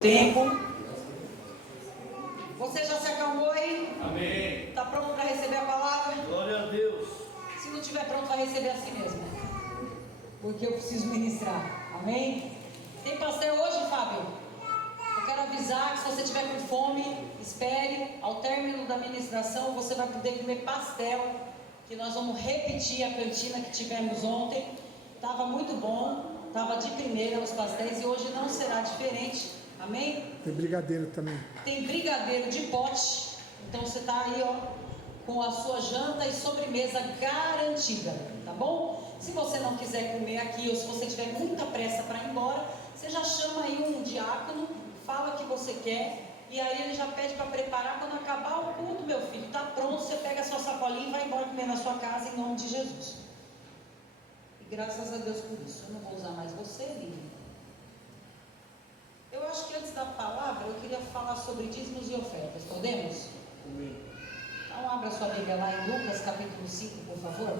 Tempo. Você já se acalmou aí? Amém. Está pronto para receber a palavra? Glória a Deus. Se não estiver pronto, vai receber assim mesmo. Porque eu preciso ministrar. Amém? Tem pastel hoje, Fábio? Eu quero avisar que se você estiver com fome, espere. Ao término da ministração, você vai poder comer pastel. Que nós vamos repetir a cantina que tivemos ontem. Estava muito bom. Estava de primeira os pastéis e hoje não será diferente. Amém? Tem brigadeiro também. Tem brigadeiro de pote. Então você está aí, ó, com a sua janta e sobremesa garantida, tá bom? Se você não quiser comer aqui, ou se você tiver muita pressa para ir embora, você já chama aí um diácono, fala o que você quer, e aí ele já pede para preparar. Quando acabar o culto, meu filho, tá pronto, você pega a sua sacolinha e vai embora comer na sua casa em nome de Jesus. E graças a Deus por isso. Eu não vou usar mais você, Lívia. Eu acho que antes da palavra eu queria falar sobre dízimos e ofertas. Podemos? Amém. Então abra sua Bíblia lá em Lucas capítulo 5, por favor.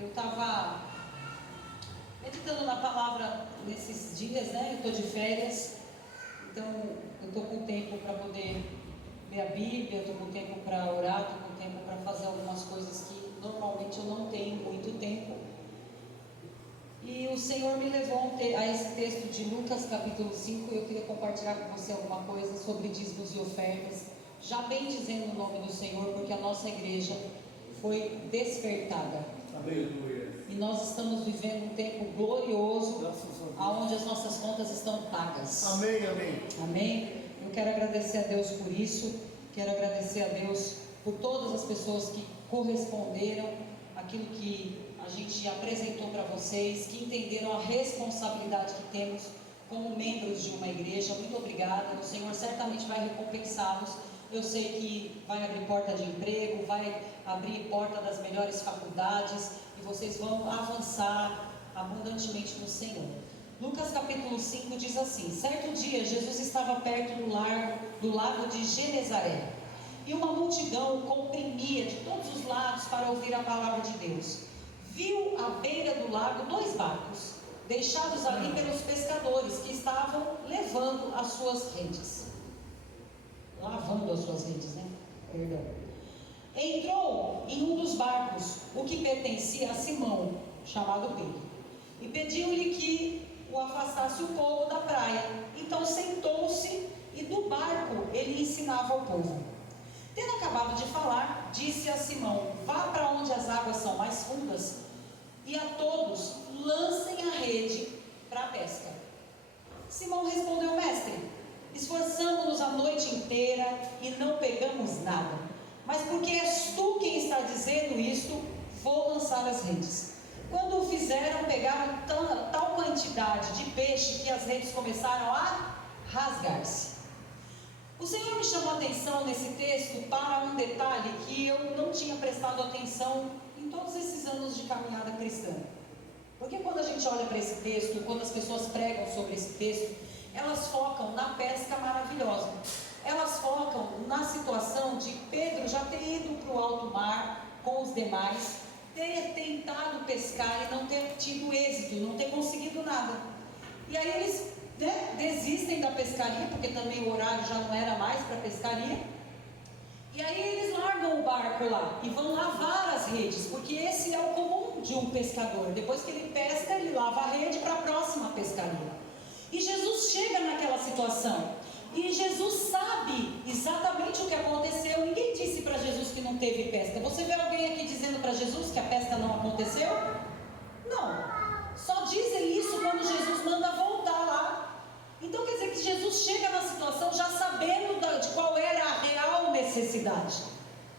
Eu estava meditando na palavra nesses dias, né? Eu estou de férias. Então, eu estou com tempo para poder ler a Bíblia, eu estou com tempo para orar, estou com tempo para fazer algumas coisas que normalmente eu não tenho muito tempo. E o Senhor me levou a esse texto de Lucas capítulo 5, e eu queria compartilhar com você alguma coisa sobre dízimos e ofertas, já bem dizendo o nome do Senhor, porque a nossa igreja foi despertada. Aleluia. E nós estamos vivendo um tempo glorioso, onde as nossas contas estão pagas. Amém, amém. Amém? Eu quero agradecer a Deus por isso. Quero agradecer a Deus por todas as pessoas que corresponderam àquilo que a gente apresentou para vocês, que entenderam a responsabilidade que temos como membros de uma igreja. Muito obrigada. O Senhor certamente vai recompensá-los. Eu sei que vai abrir porta de emprego, vai abrir porta das melhores faculdades, e vocês vão avançar abundantemente no Senhor. Lucas capítulo 5 diz assim: certo dia Jesus estava perto do lago de Genezaré, e uma multidão o comprimia de todos os lados para ouvir a palavra de Deus. Viu à beira do lago 2 barcos, deixados ali pelos pescadores, que estavam levando as suas redes. Lavando as suas redes, né? Perdão. Entrou em um dos barcos, o que pertencia a Simão, chamado Pedro, e pediu-lhe que o afastasse um pouco da praia. Então sentou-se e do barco ele ensinava ao povo. Tendo acabado de falar, disse a Simão: vá para onde as águas são mais fundas, e a todos lancem a rede para a pesca. Simão respondeu: mestre, esforçamo-nos a noite inteira e não pegamos nada, mas porque és tu quem está dizendo isto, vou lançar as redes. Quando o fizeram, pegaram tal quantidade de peixe que as redes começaram a rasgar-se. O Senhor me chamou a atenção nesse texto para um detalhe que eu não tinha prestado atenção em todos esses anos de caminhada cristã. Porque quando a gente olha para esse texto, quando as pessoas pregam sobre esse texto, elas focam na pesca maravilhosa. Elas focam na situação de Pedro já ter ido para o alto mar com os demais, ter tentado pescar e não ter tido êxito, não ter conseguido nada. E aí eles desistem da pescaria, porque também o horário já não era mais para pescaria. E aí eles largam o barco lá e vão lavar as redes, porque esse é o comum de um pescador. Depois que ele pesca, ele lava a rede para a próxima pescaria. E Jesus chega naquela situação, e Jesus sabe exatamente o que aconteceu. Ninguém disse para Jesus que não teve pesca. Você vê alguém aqui dizendo para Jesus que a pesca não aconteceu? Não, só dizem isso quando Jesus manda voltar lá. Então quer dizer que Jesus chega na situação já sabendo de qual era a real necessidade.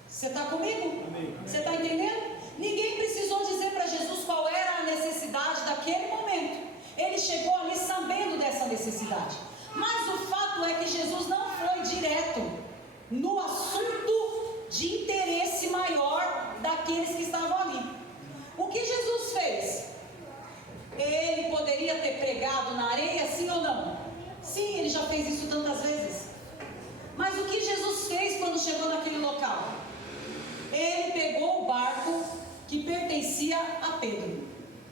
Você está comigo? Amém. Você está entendendo? Ninguém precisou dizer para Jesus qual era a necessidade daquele momento. Ele chegou ali sabendo dessa necessidade. Mas o fato é que Jesus não foi direto no assunto de interesse maior daqueles que estavam ali. O que Jesus fez? Ele poderia ter pregado na areia, sim ou não? Sim, ele já fez isso tantas vezes. Mas o que Jesus fez pertencia a Pedro.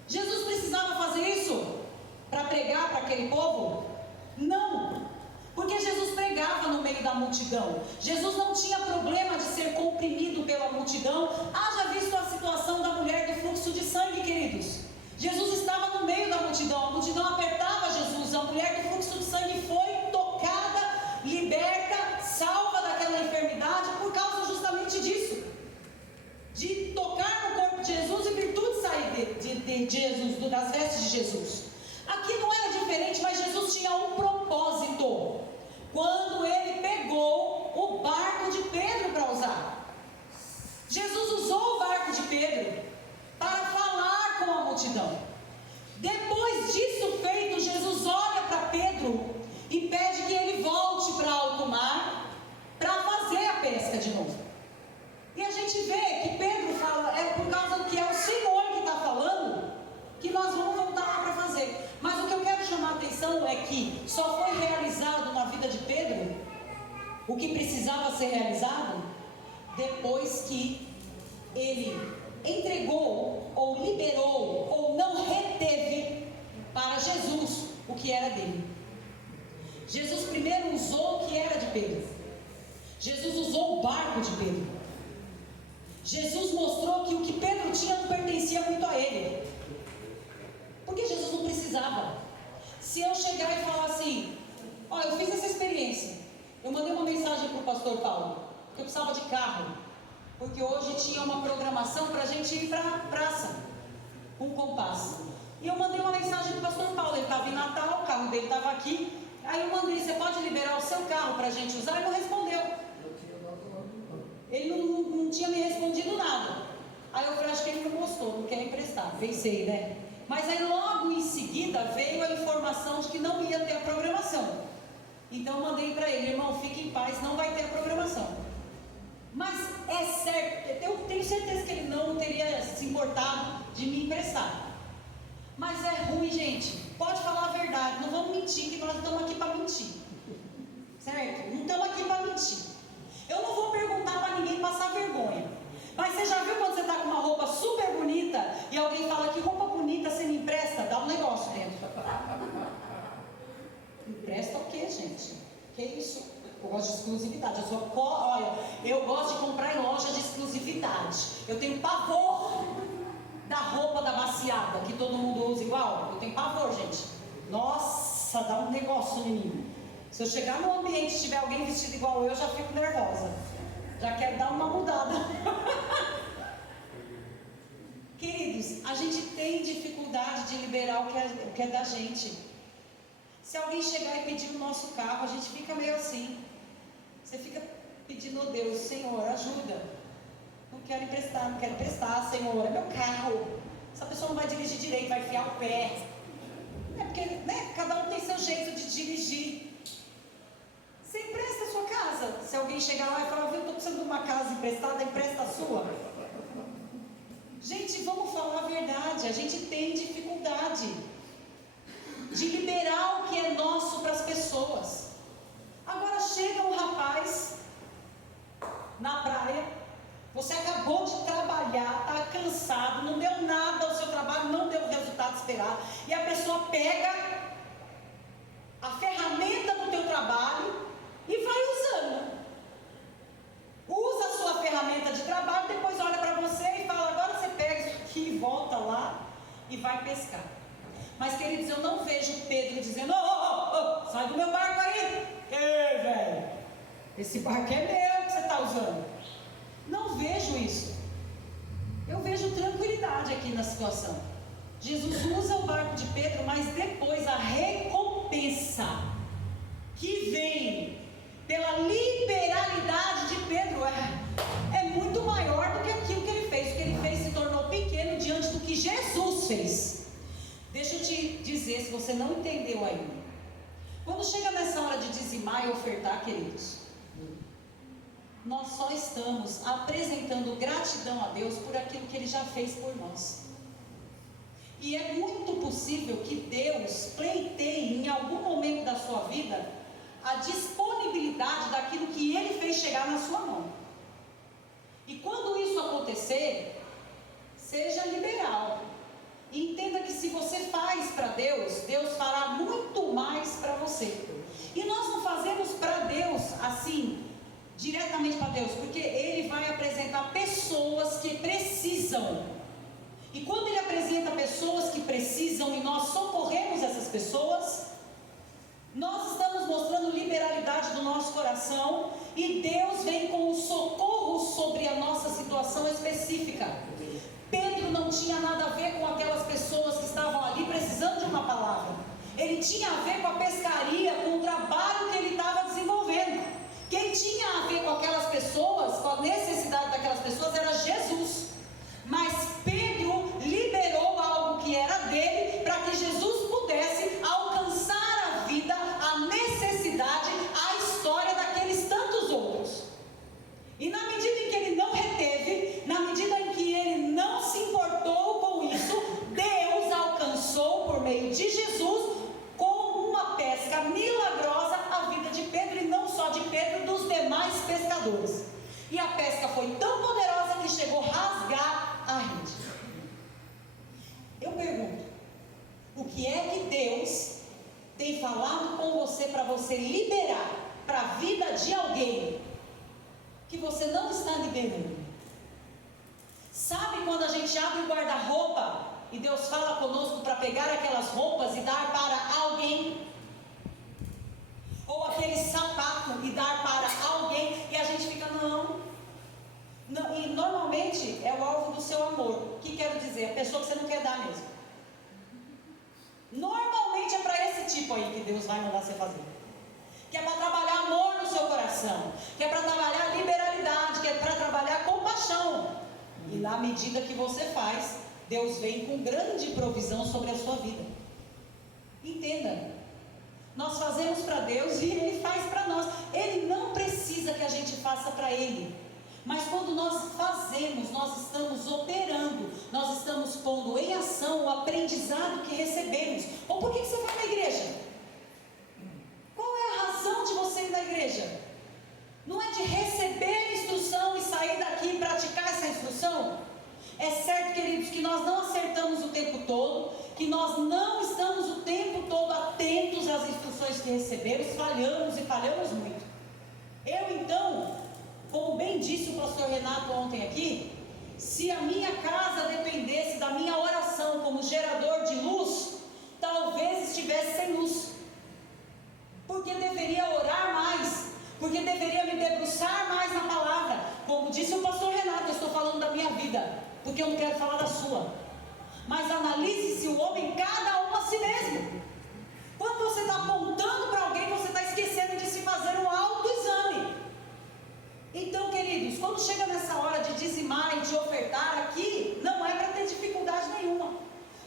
Jesus precisava fazer isso para pregar para aquele povo? Não, porque Jesus pregava no meio da multidão. Jesus não tinha problema de ser comprimido pela multidão. Haja visto a situação da mulher do fluxo de sangue, queridos. Jesus estava no meio da multidão, a multidão apertava Jesus, a mulher do fluxo de sangue foi tocada, liberta, salva daquela enfermidade por causa justamente disso, de tocar no corpo de Jesus e virtude sair de Jesus, das vestes de Jesus. Aqui não era diferente, mas Jesus tinha um propósito quando ele pegou o barco de Pedro para usar. Jesus usou o barco de Pedro para falar com a multidão. Depois disso feito, Jesus olha para Pedro e pede que ele volte para alto mar para fazer a pesca de novo. E a gente vê que Pedro fala, é por causa que é o Senhor que está falando, que nós vamos voltar lá para fazer. Mas o que eu quero chamar a atenção é que só foi realizado na vida de Pedro o que precisava ser realizado depois que ele entregou, ou liberou, ou não reteve para Jesus o que era dele. Jesus primeiro usou o que era de Pedro. Jesus usou o barco de Pedro. Jesus mostrou que o que Pedro tinha não pertencia muito a ele, porque Jesus não precisava. Se eu chegar e falar assim, ó, eu fiz essa experiência, eu mandei uma mensagem para o pastor Paulo, que eu precisava de carro, porque hoje tinha uma programação para a gente ir para a praça, com um compasso. E eu mandei uma mensagem para o pastor Paulo, ele estava em Natal, o carro dele estava aqui. Aí eu mandei, você pode liberar o seu carro para a gente usar? Ele não respondeu. Ele não tinha me respondido nada. Aí eu falei, acho que ele não gostou, não quer emprestar. Pensei, né? Mas aí logo em seguida veio a informação de que não ia ter a programação. Então eu mandei para ele, irmão, fique em paz, não vai ter a programação. Mas é certo, eu tenho certeza que ele não teria se importado de me emprestar. Mas é ruim, gente, pode falar a verdade, não vamos mentir, que nós estamos aqui para mentir, certo? Não estamos aqui para mentir. Eu não vou perguntar para ninguém passar vergonha. Mas você já viu quando você está com uma roupa super bonita e alguém fala, que roupa bonita você me empresta? Dá um negócio dentro. Empresta o quê, gente? Que isso? Eu gosto de exclusividade. Eu gosto de comprar em loja de exclusividade. Eu tenho pavor da roupa da baciada, que todo mundo usa igual. Eu tenho pavor, gente. Nossa, dá um negócio em mim. Se eu chegar num ambiente e tiver alguém vestido igual eu, já fico nervosa. Já quero dar uma mudada. Queridos, a gente tem dificuldade de liberar o que é da gente. Se alguém chegar e pedir o nosso carro, a gente fica meio assim. Você fica pedindo, oh Deus, Senhor, ajuda. Não quero emprestar, Senhor, é meu carro. Essa pessoa não vai dirigir direito, vai enfiar o pé. É porque, né, cada um tem seu jeito de dirigir. Você empresta a sua casa. Se alguém chegar lá e falar, viu, estou precisando de uma casa emprestada, empresta a sua. Gente, vamos falar a verdade, a gente tem dificuldade de liberar o que é nosso para as pessoas. Agora chega um rapaz na praia, você acabou de trabalhar, está cansado, não deu nada ao seu trabalho, não deu o resultado esperado, e a pessoa pega a ferramenta do teu trabalho e vai usando. Usa a sua ferramenta de trabalho, depois olha para você e fala, agora você pega isso aqui e volta lá e vai pescar. Mas, queridos, eu não vejo Pedro dizendo, sai do meu barco aí. Ei, velho, esse barco é meu que você está usando. Não vejo isso. Eu vejo tranquilidade aqui na situação. Jesus usa o barco de Pedro, mas depois a recompensa que vem pela liberalidade de Pedro é muito maior do que aquilo que ele fez. O que ele fez se tornou pequeno diante do que Jesus fez. Deixa eu te dizer, se você não entendeu ainda. Quando chega nessa hora de dizimar e ofertar, queridos, nós só estamos apresentando gratidão a Deus por aquilo que Ele já fez por nós. E é muito possível que Deus pleiteie em algum momento da sua vida a disponibilidade daquilo que Ele fez chegar na sua mão. E quando isso acontecer, Seja liberal. E entenda que se você faz para Deus, Deus fará muito mais para você. E nós não fazemos para Deus assim, diretamente para Deus, porque Ele vai apresentar pessoas que precisam. E quando Ele apresenta pessoas que precisam e nós socorremos essas pessoas, nós estamos mostrando liberalidade do nosso coração e Deus vem com o socorro sobre a nossa situação específica. Pedro não tinha nada a ver com aquelas pessoas que estavam ali precisando de uma palavra. Ele tinha a ver com a pescaria, com o trabalho que ele estava desenvolvendo. Quem tinha a ver com aquelas pessoas, com a necessidade daquelas pessoas, era Jesus. Mas Pedro liberou algo que era dele para que Jesus pudesse alcançar a vida, a necessidade, a história daqueles tantos outros. E na medida em que ele não reteve, na medida em que ele não se importou com isso, Deus alcançou por meio de Jesus, com uma pesca milagrosa, a vida de Pedro, e não só de Pedro, dos demais pescadores. E a pesca foi tão poderosa que chegou a rasgar a rede. Eu pergunto, o que é que Deus tem falado com você para você liberar para a vida de alguém que você não está liberando? Sabe quando a gente abre o guarda-roupa e Deus fala conosco para pegar aquelas roupas e dar para alguém? Ou aquele sapato e dar para alguém, e a gente fica, não. E normalmente é o alvo do seu amor. O que quero dizer? A pessoa que você não quer dar mesmo. Normalmente é para esse tipo aí que Deus vai mandar você fazer. Que é para trabalhar amor no seu coração, que é para trabalhar liberalidade, que é para trabalhar compaixão. E na medida que você faz, Deus vem com grande provisão sobre a sua vida. Entenda, nós fazemos para Deus e Ele faz para nós. Ele não precisa que a gente faça para Ele. Mas quando nós fazemos, nós estamos operando, nós estamos pondo em ação o aprendizado que recebemos. Ou por que você vai na igreja? Qual é a razão de você ir na igreja? Não é de receber instrução e sair daqui e praticar essa instrução? É certo, queridos, que nós não acertamos o tempo todo, que nós não estamos o tempo todo atentos às instruções que recebemos, falhamos e falhamos muito. Eu então, como bem disse o pastor Renato ontem aqui, se a minha casa dependesse da minha oração como gerador de luz, talvez estivesse sem luz. Porque deveria orar mais, porque deveria me debruçar mais na palavra. Como disse o pastor Renato, eu estou falando da minha vida, porque eu não quero falar da sua. Mas analise-se o homem, cada um a si mesmo. Quando você está apontando para alguém, você está esquecendo de se fazer um autoexame. Então, queridos, quando chega nessa hora de dizimar e de ofertar aqui, não é para ter dificuldade nenhuma.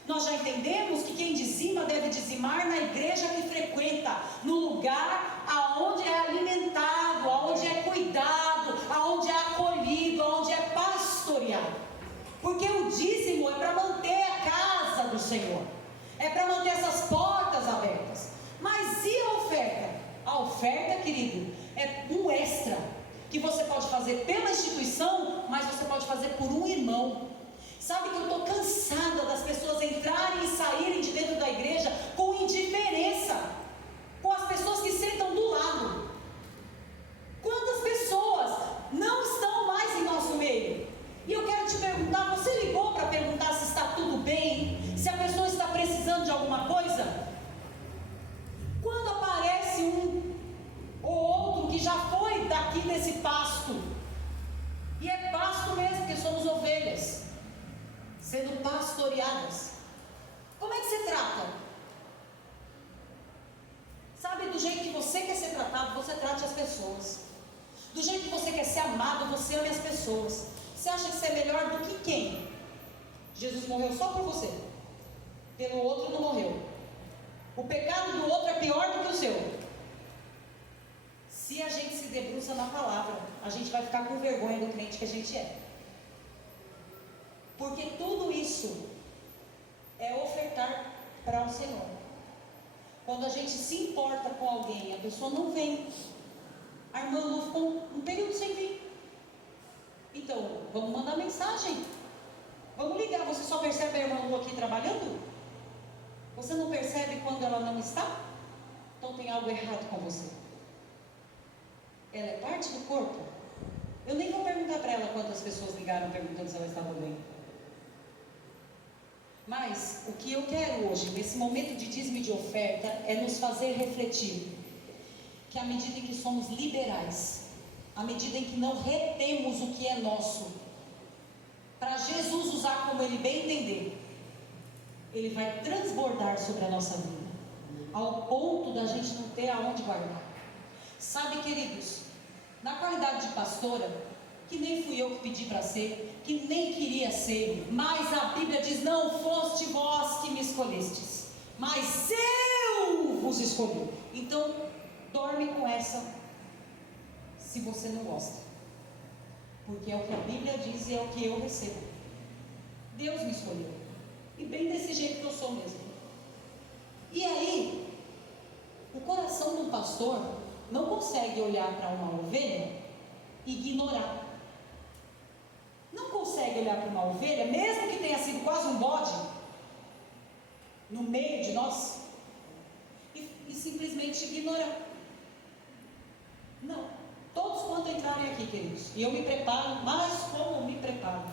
Nós já entendemos que quem dizima deve dizimar na igreja que frequenta, no lugar aonde é alimentado, aonde é cuidado, aonde é acolhido, aonde é pastoreado. Porque o dízimo é para manter a casa do Senhor, é para manter essas portas abertas. Mas e a oferta? A oferta, querido, é um extra que você pode fazer pela instituição, mas você pode fazer por um irmão. Sabe que eu estou cansada das pessoas entrarem e saírem de dentro da igreja com indiferença, com as pessoas que sentam do lado. Quantas pessoas não estão mais em nosso meio? E eu quero te perguntar, você ligou para perguntar se está tudo bem? Se a pessoa está precisando de alguma coisa? Quando aparece um ou outro que já foi daqui desse pasto, e é pasto mesmo, porque somos ovelhas, sendo pastoreadas, como é que você trata? Sabe, do jeito que você quer ser tratado, você trate as pessoas. Do jeito que você quer ser amado, você ame as pessoas. Você acha que você é melhor do que quem? Jesus morreu só por você, pelo outro não morreu. O pecado do outro é pior do que o seu. Se a gente se debruça na palavra, a gente vai ficar com vergonha do crente que a gente é. Porque tudo isso é ofertar para o Senhor. Quando a gente se importa com alguém, a pessoa não vem. A irmã Lu ficou um período sem vir. Então, vamos mandar mensagem. Vamos ligar, você só percebe a irmã Lu aqui trabalhando? Você não percebe quando ela não está? Então tem algo errado com você. Ela é parte do corpo. Eu nem vou perguntar para ela quantas pessoas ligaram perguntando se ela estava bem. Mas o que eu quero hoje, nesse momento de dízimo e de oferta, é nos fazer refletir que à medida em que somos liberais, à medida em que não retemos o que é nosso, para Jesus usar como Ele bem entender, Ele vai transbordar sobre a nossa vida, ao ponto da gente não ter aonde guardar. Sabe, queridos, na qualidade de pastora, que nem fui eu que pedi para ser, que nem queria ser, mas a Bíblia diz: não foste vós que me escolhestes, mas eu vos escolhi. Então, dorme com essa, se você não gosta, porque é o que a Bíblia diz e é o que eu recebo. Deus me escolheu, e bem desse jeito que eu sou mesmo. E aí, o coração do pastor não consegue olhar para uma ovelha e ignorar. Não consegue olhar para uma ovelha, mesmo que tenha sido quase um bode, no meio de nós, e simplesmente ignorar. Não. Todos quanto entrarem aqui, queridos, e eu me preparo, mas como me preparo?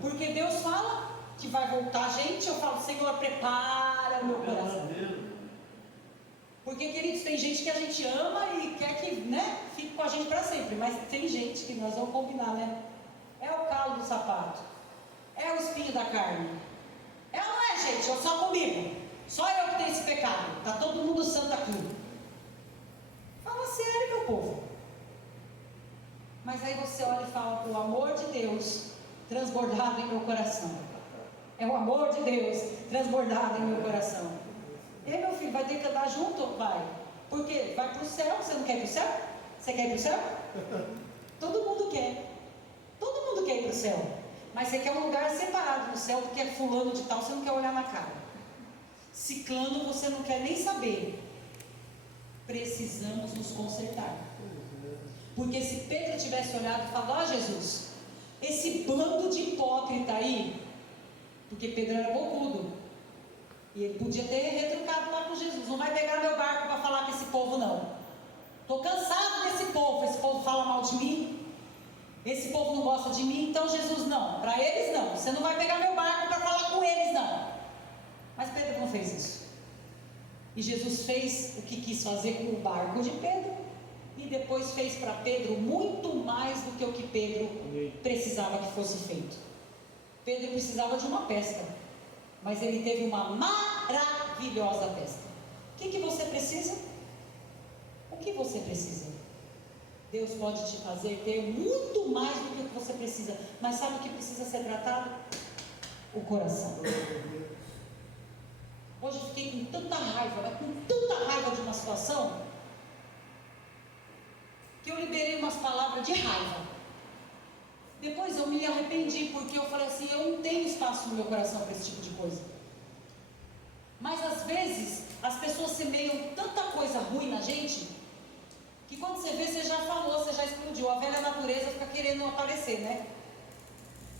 Porque Deus fala que vai voltar gente, eu falo: Senhor, prepara o meu coração. Porque, queridos, tem gente que a gente ama e quer que, né, fique com a gente para sempre, mas tem gente que nós vamos combinar, né? É o calo do sapato, é o espinho da carne. É ou não é, gente? Ou só comigo? Só eu que tenho esse pecado? Está todo mundo santo aqui. Fala sério, meu povo. Mas aí você olha e fala: o amor de Deus transbordado em meu coração. É o amor de Deus transbordado em meu coração. E aí, meu filho, vai ter que andar junto? Vai. Por quê? Vai para o céu. Você não quer ir para o céu? Você quer ir para o céu? Todo mundo quer. Todo mundo quer ir para o céu. Mas você quer um lugar separado no céu, porque é fulano de tal, você não quer olhar na cara. Ciclano, você não quer nem saber. Precisamos nos consertar. Porque se Pedro tivesse olhado e falado: ó, Jesus, esse bando de hipócrita aí, porque Pedro era bocudo, e ele podia ter retrucado lá com Jesus: não vai pegar meu barco para falar com esse povo, não. Estou cansado desse povo, esse povo fala mal de mim, esse povo não gosta de mim, então Jesus, não, para eles não, você não vai pegar meu barco para falar com eles, não. Mas Pedro não fez isso. E Jesus fez o que quis fazer com o barco de Pedro, e depois fez para Pedro muito mais do que o que Pedro precisava que fosse feito. Pedro precisava de uma pesca, mas ele teve uma maravilhosa pesca. O que você precisa? O que você precisa? Deus pode te fazer ter muito mais do que o que você precisa, mas sabe o que precisa ser tratado? O coração. Hoje eu fiquei com tanta raiva, mas com tanta raiva de uma situação, que eu liberei umas palavras de raiva. Depois eu me arrependi, porque eu falei assim: eu não tenho espaço no meu coração para esse tipo de coisa. Mas às vezes as pessoas semeiam tanta coisa ruim na gente, que quando você vê, você já falou, você já explodiu. A velha natureza fica querendo aparecer, né?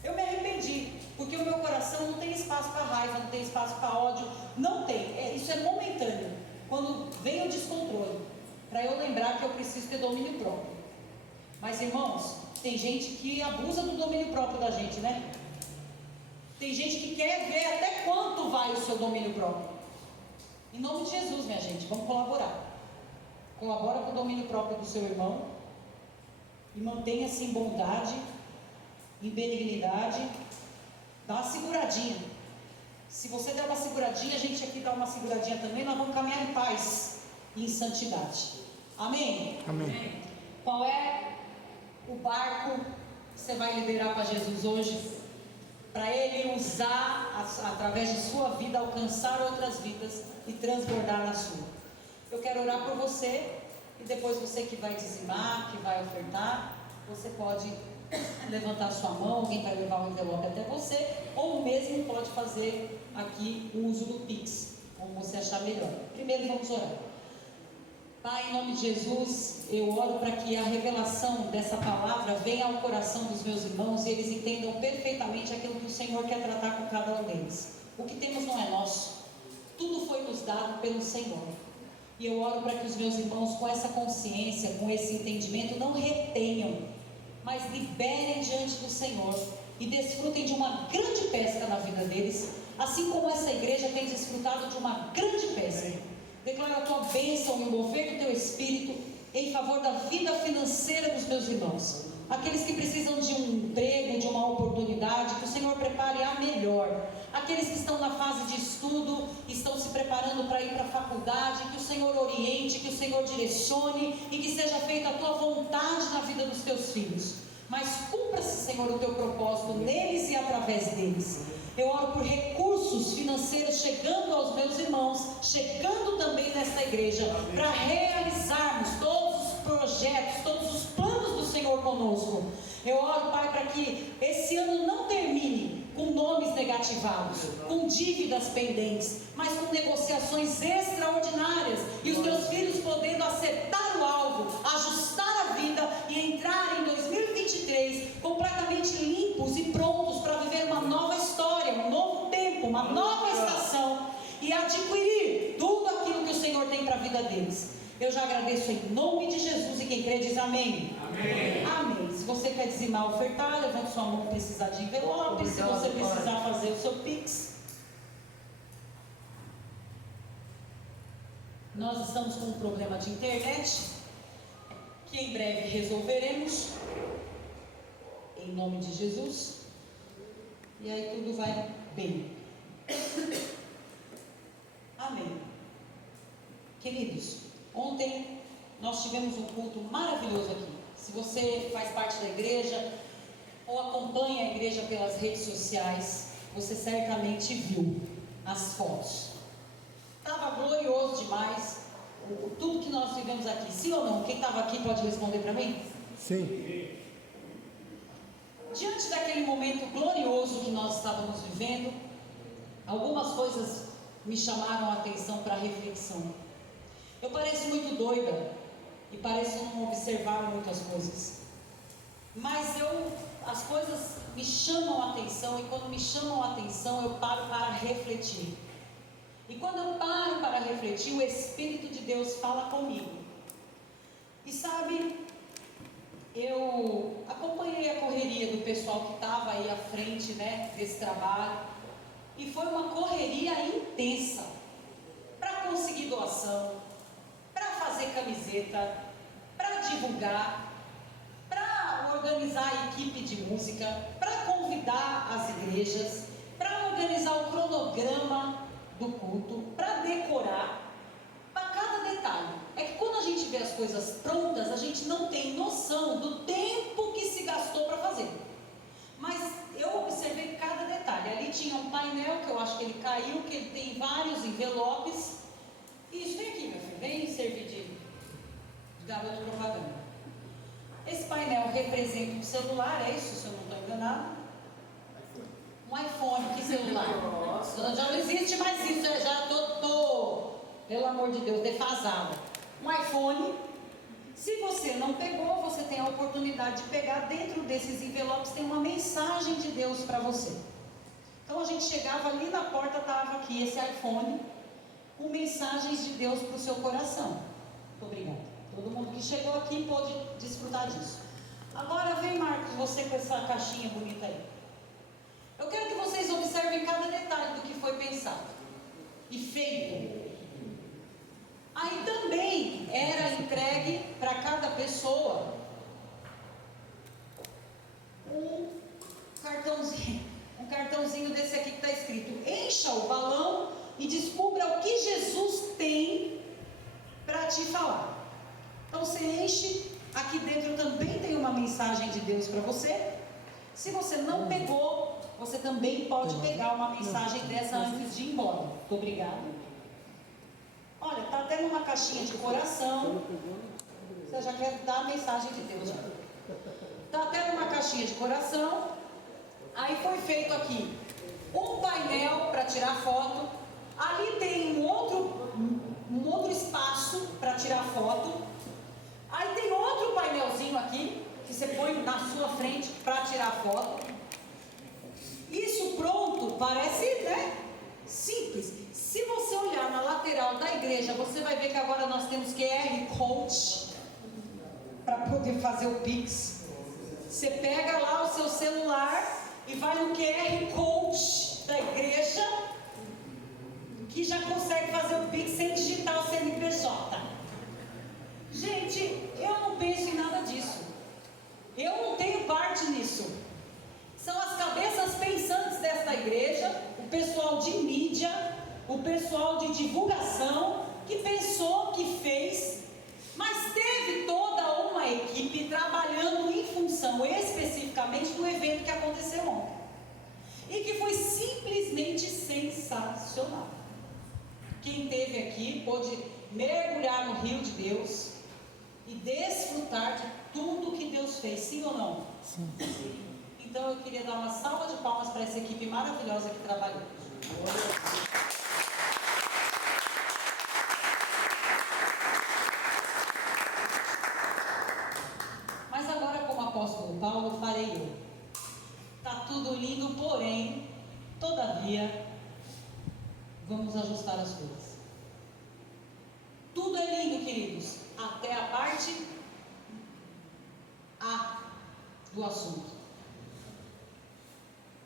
Eu me arrependi, porque o meu coração não tem espaço para raiva, não tem espaço para ódio, não tem. Isso é momentâneo, quando vem o descontrole, para eu lembrar que eu preciso ter domínio próprio. Mas, irmãos, tem gente que abusa do domínio próprio da gente, né? Tem gente que quer ver até quanto vai o seu domínio próprio. Em nome de Jesus, minha gente, vamos colaborar. Colabora com o domínio próprio do seu irmão e mantenha-se em bondade, em benignidade. Dá uma seguradinha. Se você der uma seguradinha, a gente aqui dá uma seguradinha também. Nós vamos caminhar em paz e em santidade. Amém? Amém. Qual é o barco que você vai liberar para Jesus hoje, para Ele usar através de sua vida, alcançar outras vidas e transbordar na sua? Eu quero orar por você, e depois você que vai dizimar, que vai ofertar, você pode levantar sua mão, alguém vai levar o envelope até você, ou mesmo pode fazer aqui o uso do Pix, como você achar melhor. Primeiro vamos orar. Pai, em nome de Jesus, eu oro para que a revelação dessa palavra venha ao coração dos meus irmãos e eles entendam perfeitamente aquilo que o Senhor quer tratar com cada um deles. O que temos não é nosso, tudo foi nos dado pelo Senhor. E eu oro para que os meus irmãos, com essa consciência, com esse entendimento, não retenham, mas liberem diante do Senhor e desfrutem de uma grande pesca na vida deles, assim como essa igreja tem desfrutado de uma grande pesca. Declaro a tua bênção e o mover do teu Espírito em favor da vida financeira dos meus irmãos. Aqueles que precisam de um emprego, de uma oportunidade, que o Senhor prepare a melhor. Aqueles que estão na fase de estudo, estão se preparando para ir para a faculdade, que o Senhor oriente, que o Senhor direcione e que seja feita a tua vontade na vida dos teus filhos. Mas cumpra-se, Senhor, o teu propósito neles e através deles. Eu oro por recursos financeiros chegando aos meus irmãos, chegando também nesta igreja, para realizarmos todos os projetos, todos os planos do Senhor conosco. Eu oro, Pai, para que esse ano não termine com nomes negativados, com dívidas pendentes, mas com negociações extraordinárias, e os teus filhos podendo acertar o alvo, ajustar a vida e entrar em 2023 completamente limpos e prontos para viver uma nova história, um novo tempo, uma nova estação, e adquirir tudo aquilo que o Senhor tem para a vida deles. Eu já agradeço em nome de Jesus, e quem crê diz amém. Amém. Amém. Se você quer dizimar, ofertar, levante sua mão, precisar de envelope. Se você precisar fazer o seu Pix. Nós estamos com um problema de internet, que em breve resolveremos, em nome de Jesus, e aí tudo vai bem. Amém. Queridos, ontem nós tivemos um culto maravilhoso aqui. Se você faz parte da igreja ou acompanha a igreja pelas redes sociais, você certamente viu as fotos. Estava glorioso demais tudo que nós vivemos aqui. Sim ou não? Quem estava aqui pode responder para mim? Sim. Diante daquele momento glorioso que nós estávamos vivendo, algumas coisas me chamaram a atenção para reflexão. Eu pareço muito doida e pareço não observar muitas coisas, mas as coisas me chamam a atenção, e quando me chamam a atenção eu paro para refletir. E quando eu paro para refletir, o Espírito de Deus fala comigo. E sabe, eu acompanhei a correria do pessoal que estava aí à frente, desse trabalho, e foi uma correria intensa para conseguir doação, para fazer camiseta, para divulgar, para organizar a equipe de música, para convidar as igrejas, para organizar o cronograma do culto, para decorar, para cada detalhe. É que quando a gente vê as coisas prontas, a gente não tem noção do tempo que se gastou para fazer. Mas eu observei cada detalhe. Ali tinha um painel que eu acho que ele caiu, que ele tem vários envelopes. Isso, vem aqui, meu filho, vem servir de garoto propaganda. Esse painel representa um celular, é isso, se eu não estou enganado? Um iPhone, que celular? Nossa. Já não existe mais isso, eu já estou, pelo amor de Deus, defasada. Um iPhone. Se você não pegou, você tem a oportunidade de pegar. Dentro desses envelopes tem uma mensagem de Deus para você. Então a gente chegava ali na porta, estava aqui esse iPhone com mensagens de Deus para o seu coração. Muito obrigada. Todo mundo que chegou aqui pôde desfrutar disso. Agora vem, Marcos, você com essa caixinha bonita aí. Eu quero que vocês observem cada detalhe do que foi pensado e feito. Aí também era entregue para cada pessoa um cartãozinho desse aqui que está escrito: encha o balão e descubra o que Jesus tem para te falar. Então você enche, aqui dentro também tem uma mensagem de Deus para você. Se você não pegou, você também pode pegar uma mensagem dessa antes de ir embora. Muito obrigada. Olha, está até numa caixinha de coração. Você já quer dar a mensagem de Deus. Está até numa caixinha de coração. Aí foi feito aqui um painel para tirar foto. Ali tem um outro um outro espaço para tirar foto. Aí tem outro painelzinho aqui, que você põe na sua frente para tirar foto. Isso pronto, parece, né, simples. Se você olhar na lateral da igreja, você vai ver que agora nós temos QR Code para poder fazer o Pix. Você pega lá o seu celular e vai no QR Code da igreja, que já consegue fazer o Pix sem digitar o CNPJ. Gente, eu não penso em nada disso. Eu não tenho parte nisso. São as cabeças pensantes desta igreja, o pessoal de mídia, o pessoal de divulgação, que pensou, que fez, mas teve toda uma equipe trabalhando em função especificamente do evento que aconteceu ontem. E que foi simplesmente sensacional. Quem esteve aqui pôde mergulhar no rio de Deus e desfrutar de tudo que Deus fez, sim ou não? Sim. Então eu queria dar uma salva de palmas para essa equipe maravilhosa que trabalhou. Mas agora, como apóstolo Paulo, farei eu. Está tudo lindo, porém, todavia, vamos ajustar as coisas. Tudo é lindo, queridos, até a parte A do assunto.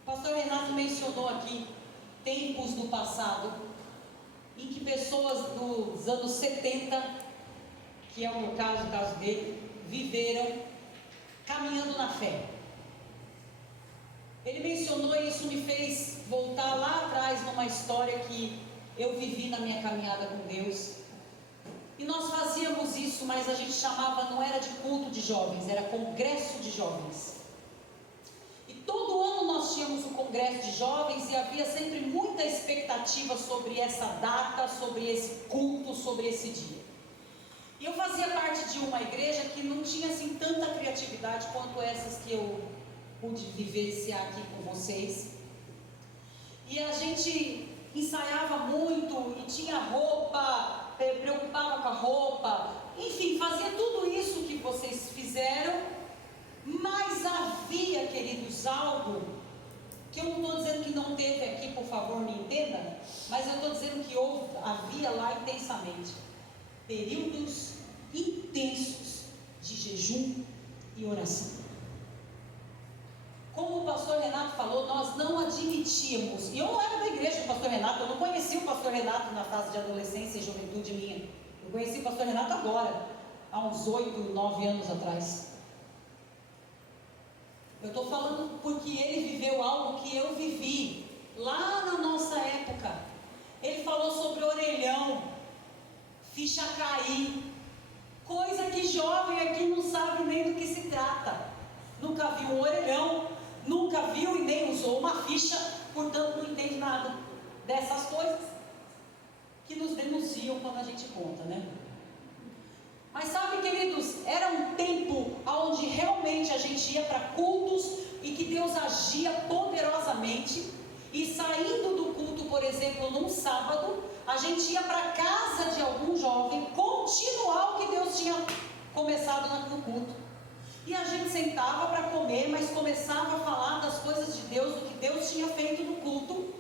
O pastor Renato mencionou aqui tempos do passado em que pessoas dos anos 70, que é o meu caso, o caso dele, viveram caminhando na fé. Ele mencionou e isso me fez voltar lá atrás numa história que eu vivi na minha caminhada com Deus. E nós fazíamos isso, mas a gente chamava, não era de culto de jovens, era congresso de jovens. E todo ano nós tínhamos o congresso de jovens e havia sempre muita expectativa sobre essa data, sobre esse culto, sobre esse dia. E eu fazia parte de uma igreja que não tinha assim tanta criatividade quanto essas que eu pude vivenciar aqui com vocês. E a gente ensaiava muito e tinha roupa, preocupava com a roupa, enfim, fazia tudo isso que vocês fizeram, mas havia, queridos, algo que eu não estou dizendo que não teve aqui, por favor me entenda, mas eu estou dizendo que havia lá intensamente períodos intensos de jejum e oração. Como o pastor Renato falou, nós não admitíamos, e eu não era da igreja do pastor Renato, eu não conheci o pastor Renato na fase de adolescência e juventude minha. Eu conheci o pastor Renato agora, há uns 8, 9 anos atrás. Eu estou falando porque ele viveu algo que eu vivi lá na nossa época. Ele falou sobre orelhão, ficha cair, coisa que jovem aqui não sabe nem do que se trata. Nunca viu um orelhão, nunca viu e nem usou uma ficha, portanto não entende nada dessas coisas que nos denunciam quando a gente conta, né? Mas sabe, queridos, era um tempo onde realmente a gente ia para cultos e que Deus agia poderosamente. E saindo do culto, por exemplo, num sábado, a gente ia para a casa de algum jovem continuar o que Deus tinha começado no culto. E a gente sentava para comer, mas começava a falar das coisas de Deus, do que Deus tinha feito no culto,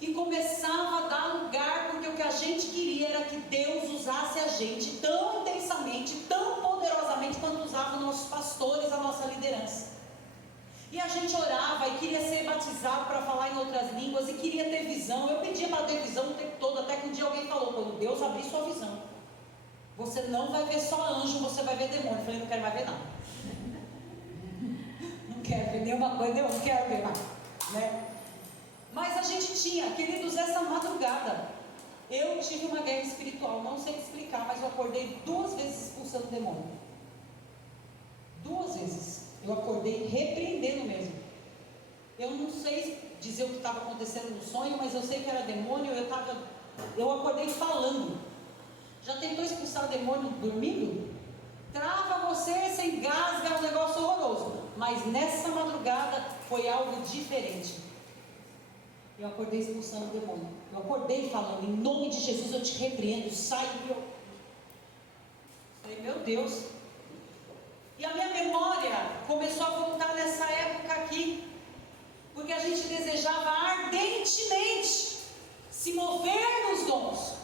e começava a dar lugar, porque o que a gente queria era que Deus usasse a gente tão intensamente, tão poderosamente quanto usava os nossos pastores, a nossa liderança. E a gente orava e queria ser batizado para falar em outras línguas, e queria ter visão. Eu pedia para ter visão o tempo todo, até que um dia alguém falou: quando Deus abrir sua visão, você não vai ver só anjo, você vai ver demônio. Eu falei: não quero mais ver nada. Não quero ver nenhuma coisa, não quero ver mais, né? Mas a gente tinha, queridos, essa madrugada, eu tive uma guerra espiritual, não sei explicar, mas eu acordei 2 vezes expulsando o demônio. 2 vezes. Eu acordei repreendendo mesmo. Eu não sei dizer o que estava acontecendo no sonho, mas eu sei que era demônio. Eu acordei falando. Já tentou expulsar o demônio dormindo? Trava você, você engasga, é um negócio horroroso. Mas nessa madrugada foi algo diferente. Eu acordei expulsando o demônio. Eu acordei falando, em nome de Jesus eu te repreendo, sai do meu. Falei, meu Deus. E a minha memória começou a voltar nessa época aqui, porque a gente desejava ardentemente se mover nos dons.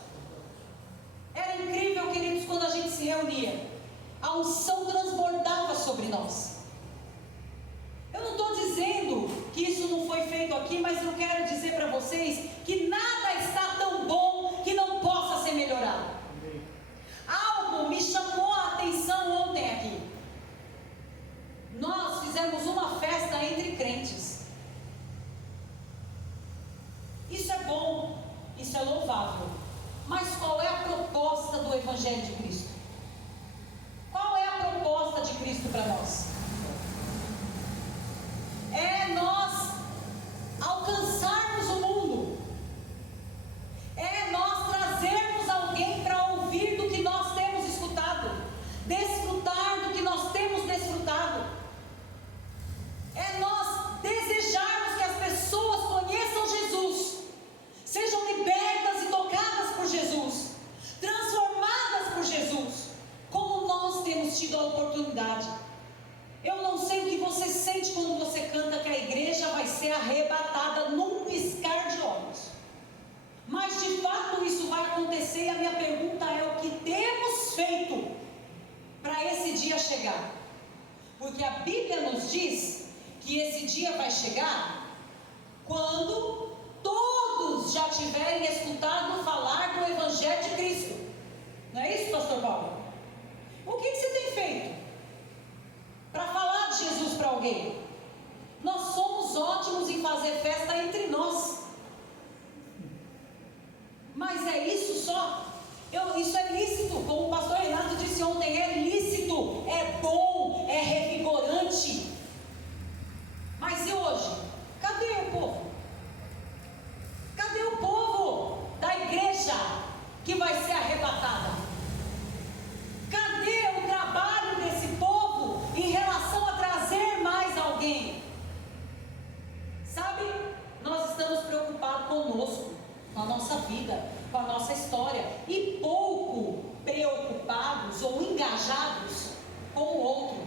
Era incrível, queridos, quando a gente se reunia, a unção transbordava sobre nós. Eu não estou dizendo que isso não foi feito aqui, mas eu quero dizer para vocês que nada está tão bom que não possa ser melhorado. Algo me chamou a atenção ontem aqui. Nós fizemos uma festa entre crentes. Isso é bom, isso é louvável. Mas qual é a proposta do Evangelho de Cristo? Qual é a proposta de Cristo para nós? É nós alcançarmos o mundo. É nós trazermos alguém para ouvir do que nós temos escutado, desfrutar do que nós temos desfrutado. É nós desejarmos que as pessoas conheçam Jesus, sejam libertas e tocadas por Jesus, transformadas por Jesus, como nós temos tido a oportunidade. Eu não sei o que você sente quando você canta que a igreja vai ser arrebatada num piscar de olhos, mas de fato isso vai acontecer. E a minha pergunta é: o que temos feito para esse dia chegar? Porque a Bíblia nos diz que esse dia vai chegar quando todos já tiverem escutado falar do Evangelho de Cristo. Não é isso, pastor Paulo? O que você tem feito para falar de Jesus para alguém? Nós somos ótimos em fazer festa entre nós, mas é isso só? Isso é lícito, como o pastor Renato disse ontem, é lícito, é bom, é revigorante. Mas e hoje? Cadê o povo? Cadê o povo da igreja que vai ser arrebatada? Cadê o trabalho desse povo em relação a trazer mais alguém? Sabe, nós estamos preocupados conosco, com a nossa vida, com a nossa história, e pouco preocupados ou engajados com o outro.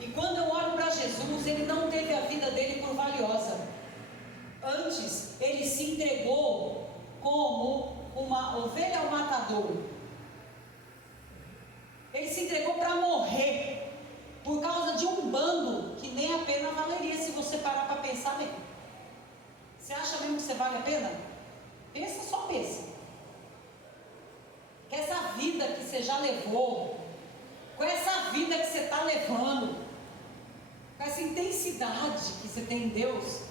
E quando eu olho para Jesus, ele não teve a vida dele por valiosa. Antes, ele se entregou como uma ovelha ao matador. Ele se entregou para morrer por causa de um bando que nem a pena valeria, se você parar para pensar bem. Você acha mesmo que você vale a pena? Pensa, só pensa. Que essa vida que você já levou, com essa vida que você está levando, com essa intensidade que você tem em Deus,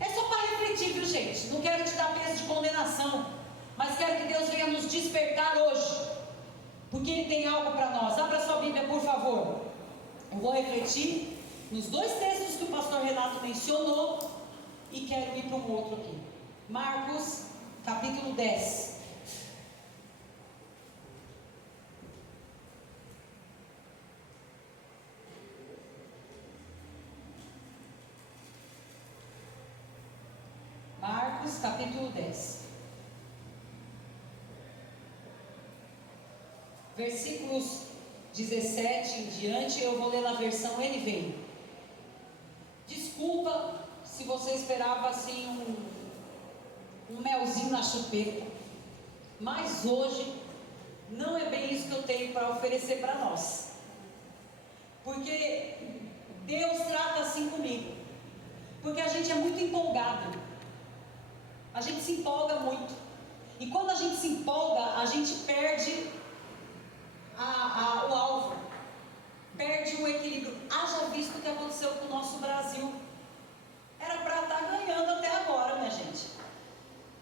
é só para refletir, viu, gente? Não quero te dar peso de condenação, mas quero que Deus venha nos despertar hoje, porque Ele tem algo para nós. Abra sua Bíblia, por favor. Eu vou refletir nos dois textos que o pastor Renato mencionou e quero ir para um outro aqui. Marcos, capítulo 10. Marcos, capítulo 10. Versículos 17 em diante, eu vou ler na versão NVI. Desculpa se você esperava assim um melzinho na chupeta, mas hoje não é bem isso que eu tenho para oferecer para nós, porque Deus trata assim comigo, porque a gente é muito empolgado, a gente se empolga muito, e quando a gente se empolga, a gente perde o alvo, perde o equilíbrio. Haja visto o que aconteceu com o nosso Brasil. Era para estar ganhando até agora, minha gente.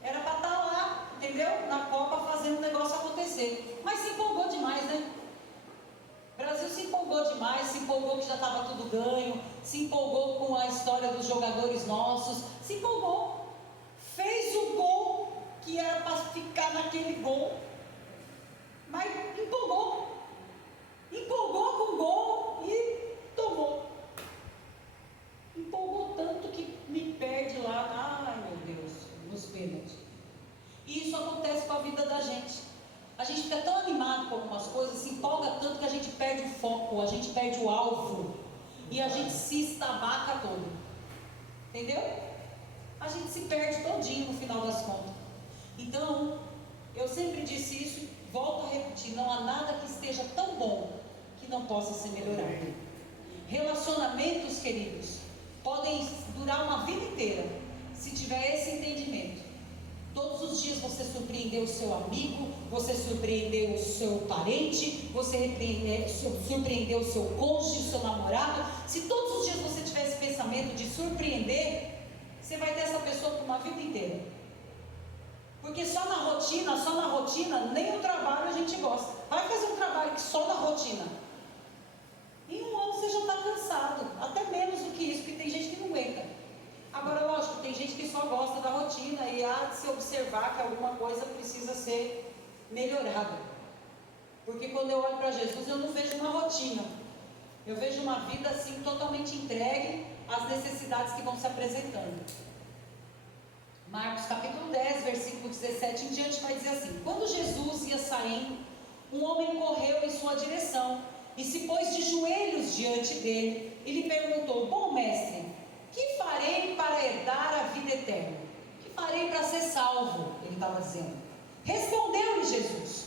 Era para estar lá, entendeu? Na Copa fazendo o negócio acontecer. Mas se empolgou demais, né? O Brasil se empolgou demais, se empolgou que já estava tudo ganho, se empolgou com a história dos jogadores nossos, se empolgou. Fez o gol que era para ficar naquele gol, mas empolgou com o gol e tomou. Empolgou tanto que me perde lá. Ai, meu Deus, surpreendente. E isso acontece com a vida da gente. A gente fica tão animado com algumas coisas, se empolga tanto que a gente perde o foco, a gente perde o alvo e a gente se estabaca todo. Entendeu? A gente se perde todinho no final das contas. Então, eu sempre disse isso e volto a repetir: não há nada que esteja tão bom que não possa ser melhorado. Relacionamentos, queridos, podem durar uma vida inteira se tiver esse entendimento. Todos os dias você surpreendeu o seu amigo, você surpreendeu o seu parente, você surpreendeu o seu cônjuge, o seu namorado. Se todos os dias você tiver esse pensamento de surpreender, você vai ter essa pessoa por uma vida inteira. Porque só na rotina, nem o trabalho a gente gosta. Vai fazer um trabalho que só na rotina. Em um ano você já está cansado, até menos do que isso, porque tem gente que não aguenta. Agora, lógico, tem gente que só gosta da rotina e há de se observar que alguma coisa precisa ser melhorada. Porque quando eu olho para Jesus, eu não vejo uma rotina. Eu vejo uma vida assim totalmente entregue às necessidades que vão se apresentando. Marcos capítulo 10, versículo 17 em diante vai dizer assim: quando Jesus ia saindo, um homem correu em sua direção e se pôs de joelhos diante dele e lhe perguntou: bom mestre, que farei para herdar a vida eterna? Que farei para ser salvo? Ele estava dizendo. Respondeu-lhe Jesus: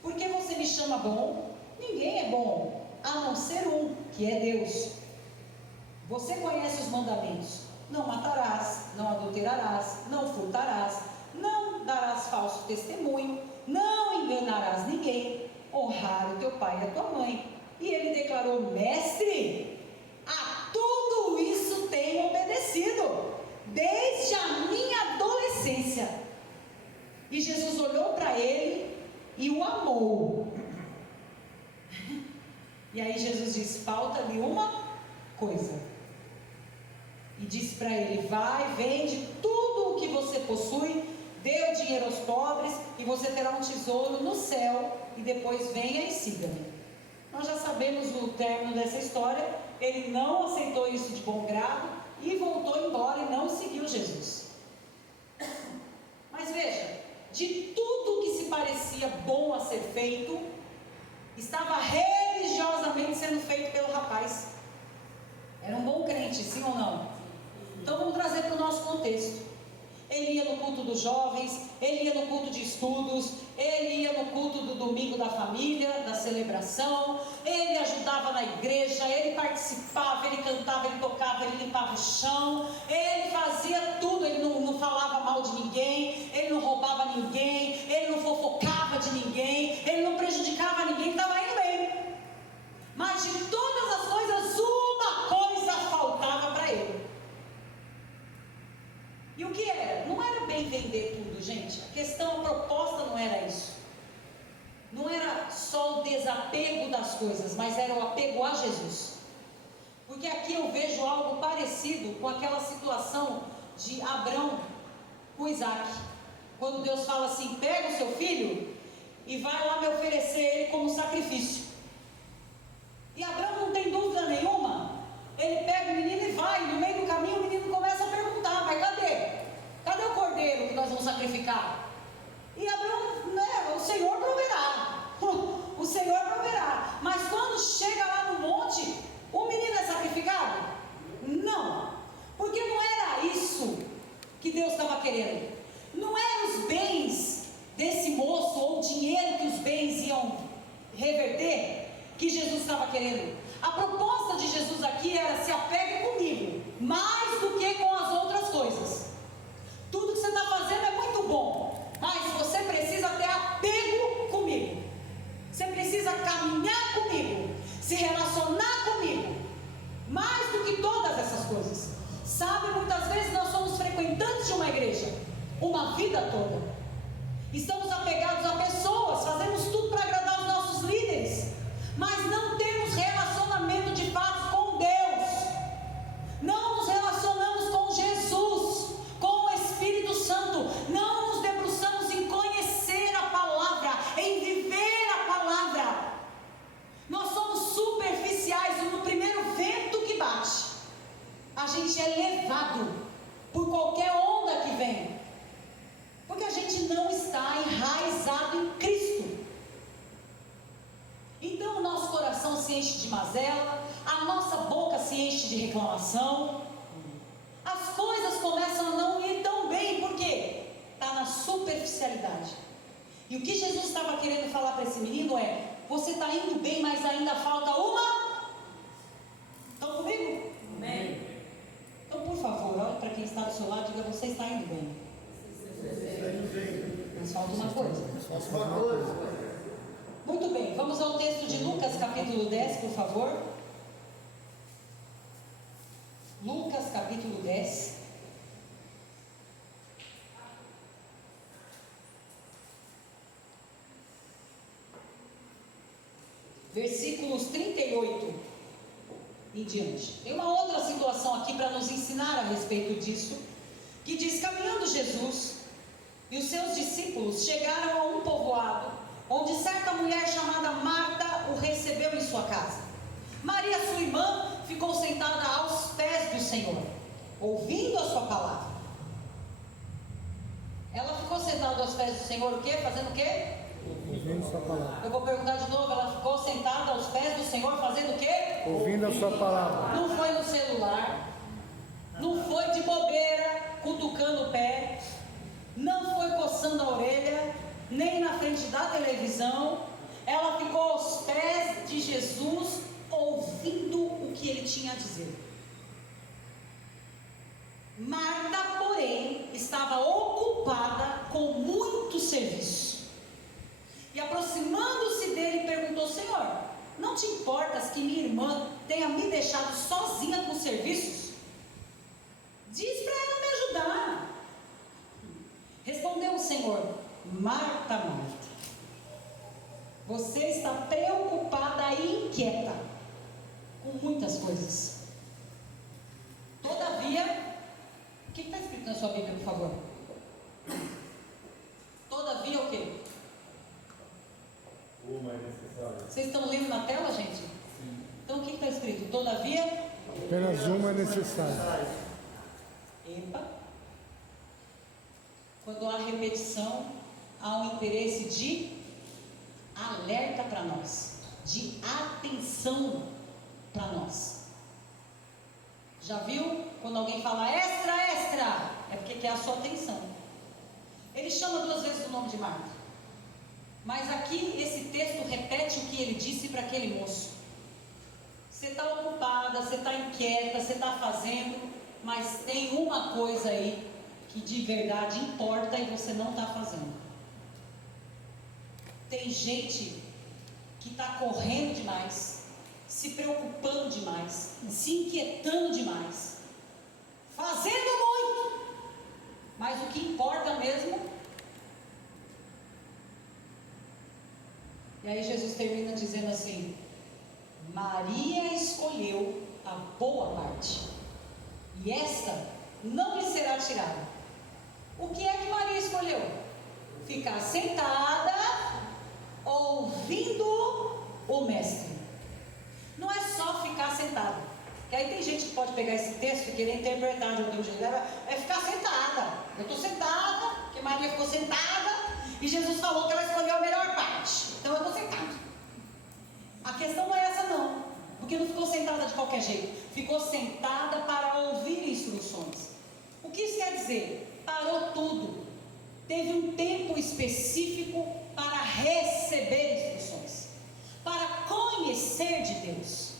por que você me chama bom? Ninguém é bom, a não ser um, que é Deus. Você conhece os mandamentos: não matarás, não adulterarás, não furtarás, não darás falso testemunho, não enganarás ninguém, honrar o teu pai e a tua mãe. E ele declarou: mestre, a tudo isso tenho obedecido, desde a minha adolescência. E Jesus olhou para ele e o amou. E aí Jesus disse: falta-lhe uma coisa. E disse para ele: vai, vende tudo o que você possui, dê o dinheiro aos pobres, e você terá um tesouro no céu, e depois venha e siga-me. Nós já sabemos o término dessa história. Ele não aceitou isso de bom grado e voltou embora e não seguiu Jesus. Mas veja, de tudo que se parecia bom a ser feito, estava religiosamente sendo feito pelo rapaz. Era um bom crente, sim ou não? Então vamos trazer para o nosso contexto. Ele ia no culto dos jovens, ele ia no culto de estudos, ele ia no culto do domingo da família, da celebração, ele ajudava na igreja, ele participava, ele cantava, ele tocava, ele limpava o chão, ele fazia tudo, ele não falava mal de ninguém, ele não roubava ninguém, ele não fofocava de ninguém, ele não prejudicava ninguém, estava indo bem. Mas de todas as coisas, uma coisa faltava para ele. E o que era? Não era bem vender tudo, gente. A questão, a proposta não era isso. Não era só o desapego das coisas, mas era o apego a Jesus. Porque aqui eu vejo algo parecido com aquela situação de Abrão com Isaac. Quando Deus fala assim: pega o seu filho e vai lá me oferecer ele como sacrifício. E Abrão não tem dúvida nenhuma. Ele pega o menino e vai. No meio do caminho o menino começa a perguntar: mas cadê? Cadê o cordeiro que nós vamos sacrificar? E Abraão, né, o Senhor proverá. O Senhor proverá. Mas quando chega lá no monte, o menino é sacrificado? Não. Porque não era isso que Deus estava querendo. Não eram os bens desse moço ou o dinheiro que os bens iam reverter que Jesus estava querendo. A proposta de Jesus aqui era: se apegue comigo, mais do que com as outras coisas. Tudo que você está fazendo é muito bom, mas você precisa ter apego comigo. Você precisa caminhar comigo, se relacionar comigo, mais do que todas essas coisas. Sabe, muitas vezes nós somos frequentantes de uma igreja, uma vida toda. Estamos apegados a pessoas, fazemos tudo para agradar os nossos líderes, mas não temos relacionamento de fato com Deus. Não nos relacionamos com Jesus, com o Espírito Santo. Não nos debruçamos em conhecer a palavra, em viver a palavra. Nós somos superficiais e no primeiro vento que bate, a gente é levado por qualquer onda que vem. Porque a gente não está enraizado em Cristo. Então o nosso coração se enche de mazela, a nossa boca se enche de reclamação, as coisas começam a não ir tão bem, por quê? Está na superficialidade. E o que Jesus estava querendo falar para esse menino é: você está indo bem, mas ainda falta uma. Estão comigo? Amém. Então, por favor, olhe para quem está do seu lado e diga: você está indo bem. Mas falta uma coisa. Muito bem, vamos ao texto de Lucas capítulo 10, por favor. Lucas capítulo 10. Versículos 38 em diante. Tem uma outra situação aqui para nos ensinar a respeito disso, que diz: caminhando Jesus e os seus discípulos chegaram a um povoado, onde certa mulher chamada Marta o recebeu em sua casa. Maria, sua irmã, ficou sentada aos pés do Senhor, ouvindo a sua palavra. Ela ficou sentada aos pés do Senhor, o quê? Fazendo o quê? Ouvindo a sua palavra. Eu vou perguntar de novo. Ela ficou sentada aos pés do Senhor, fazendo o quê? Ouvindo a sua palavra. Não foi no celular, não foi de bobeira, cutucando o pé, não foi coçando a orelha, nem na frente da televisão. Ela ficou aos pés de Jesus, ouvindo o que ele tinha a dizer. Marta, porém, estava ocupada com muito serviço. E aproximando-se dele, perguntou: Senhor, não te importas que minha irmã tenha me deixado sozinha com os serviços? Diz para ela me ajudar. Respondeu o Senhor: Marta, Marta, você está preocupada e inquieta com muitas coisas. Todavia, o que está escrito na sua Bíblia, por favor? Todavia o quê? Uma é necessária. Vocês estão lendo na tela, gente? Sim. Então o que está escrito? Todavia? Apenas uma é necessária. Epa. Quando há repetição, há um interesse de alerta para nós, de atenção para nós. Já viu? Quando alguém fala extra, extra, é porque quer a sua atenção. Ele chama 2 vezes o nome de Marta. Mas aqui esse texto repete o que ele disse para aquele moço. Você está ocupada, você está inquieta, você está fazendo, mas tem uma coisa aí que de verdade importa e você não está fazendo. Tem gente que está correndo demais, se preocupando demais, se inquietando demais, fazendo muito, mas o que importa mesmo. E aí Jesus termina dizendo assim: Maria escolheu a boa parte, e esta não lhe será tirada. O que é que Maria escolheu? Ficar sentada, ouvindo o mestre. Não é só ficar sentada, porque aí tem gente que pode pegar esse texto e querer interpretar de outro jeito. É ficar sentada. Eu estou sentada, porque Maria ficou sentada, e Jesus falou que ela escolheu a melhor parte, então eu estou sentada. A questão não é essa não, porque não ficou sentada de qualquer jeito, ficou sentada para ouvir instruções. O que isso quer dizer? Parou tudo, teve um tempo específico para receber instruções, para conhecer de Deus.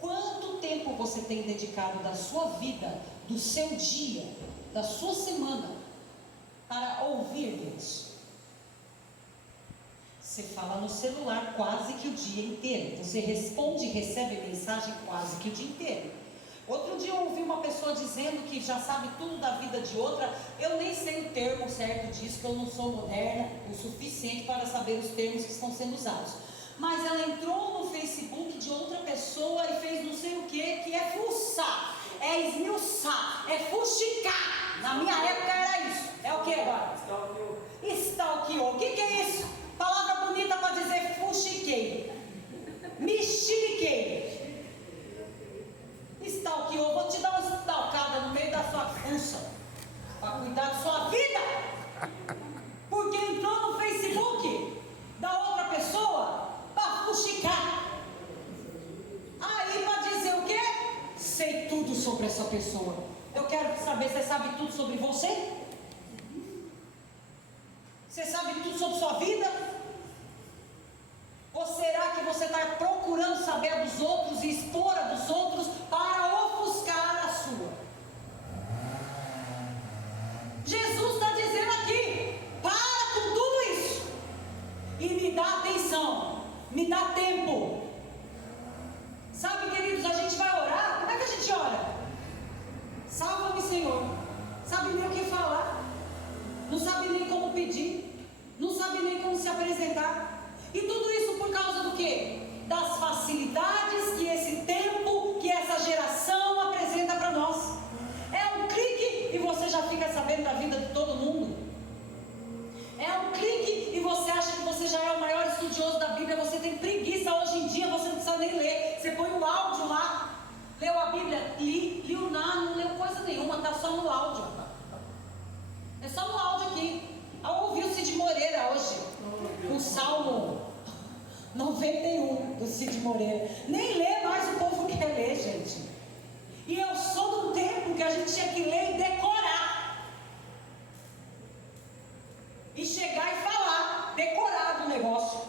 Quanto tempo você tem dedicado da sua vida, do seu dia, da sua semana, para ouvir Deus? Você fala no celular quase que o dia inteiro, você responde e recebe mensagem quase que o dia inteiro. Outro dia eu ouvi uma pessoa dizendo que já sabe tudo da vida de outra. Eu nem sei o termo certo disso, que eu não sou moderna o suficiente para saber os termos que estão sendo usados. Mas ela entrou no Facebook de outra pessoa e fez não sei o que é fuçar, é esmiuçar, é fuxicar. Na minha época era isso. É o que agora? Stalkeou. O que é isso? Palavra bonita para dizer fuxiquei, mexeriquei. Stalkeou, vou te dar uma stalkada no meio da sua fuça, para cuidar da sua vida. pessoa. Eu quero saber, você sabe tudo sobre você? Você sabe tudo sobre sua vida? Ou será que você está procurando saber a dos outros e expor a dos outros para ofuscar a sua? Jesus está dizendo aqui: para com tudo isso e me dá atenção, me dá tempo. Sabe, queridos, a gente vai orar. Como é que a gente ora? Salva-me, Senhor. Sabe nem o que falar, não sabe nem como pedir, não sabe nem como se apresentar. E tudo isso por causa do quê? Das facilidades que esse tempo, que essa geração apresenta para nós. É um clique e você já fica sabendo da vida de todo mundo. É um clique e você acha que você já é o maior estudioso da Bíblia. Você tem preguiça hoje em dia, você não precisa nem ler. Você põe o áudio lá. Leu a Bíblia? Liu não leu coisa nenhuma, está só no áudio. É só no áudio aqui. Eu ouvi o Cid Moreira hoje, o Salmo 91 do Cid Moreira. Nem lê mais o povo quer ler, gente. E eu sou de um tempo que a gente tinha que ler e decorar. E chegar e falar, decorado o negócio.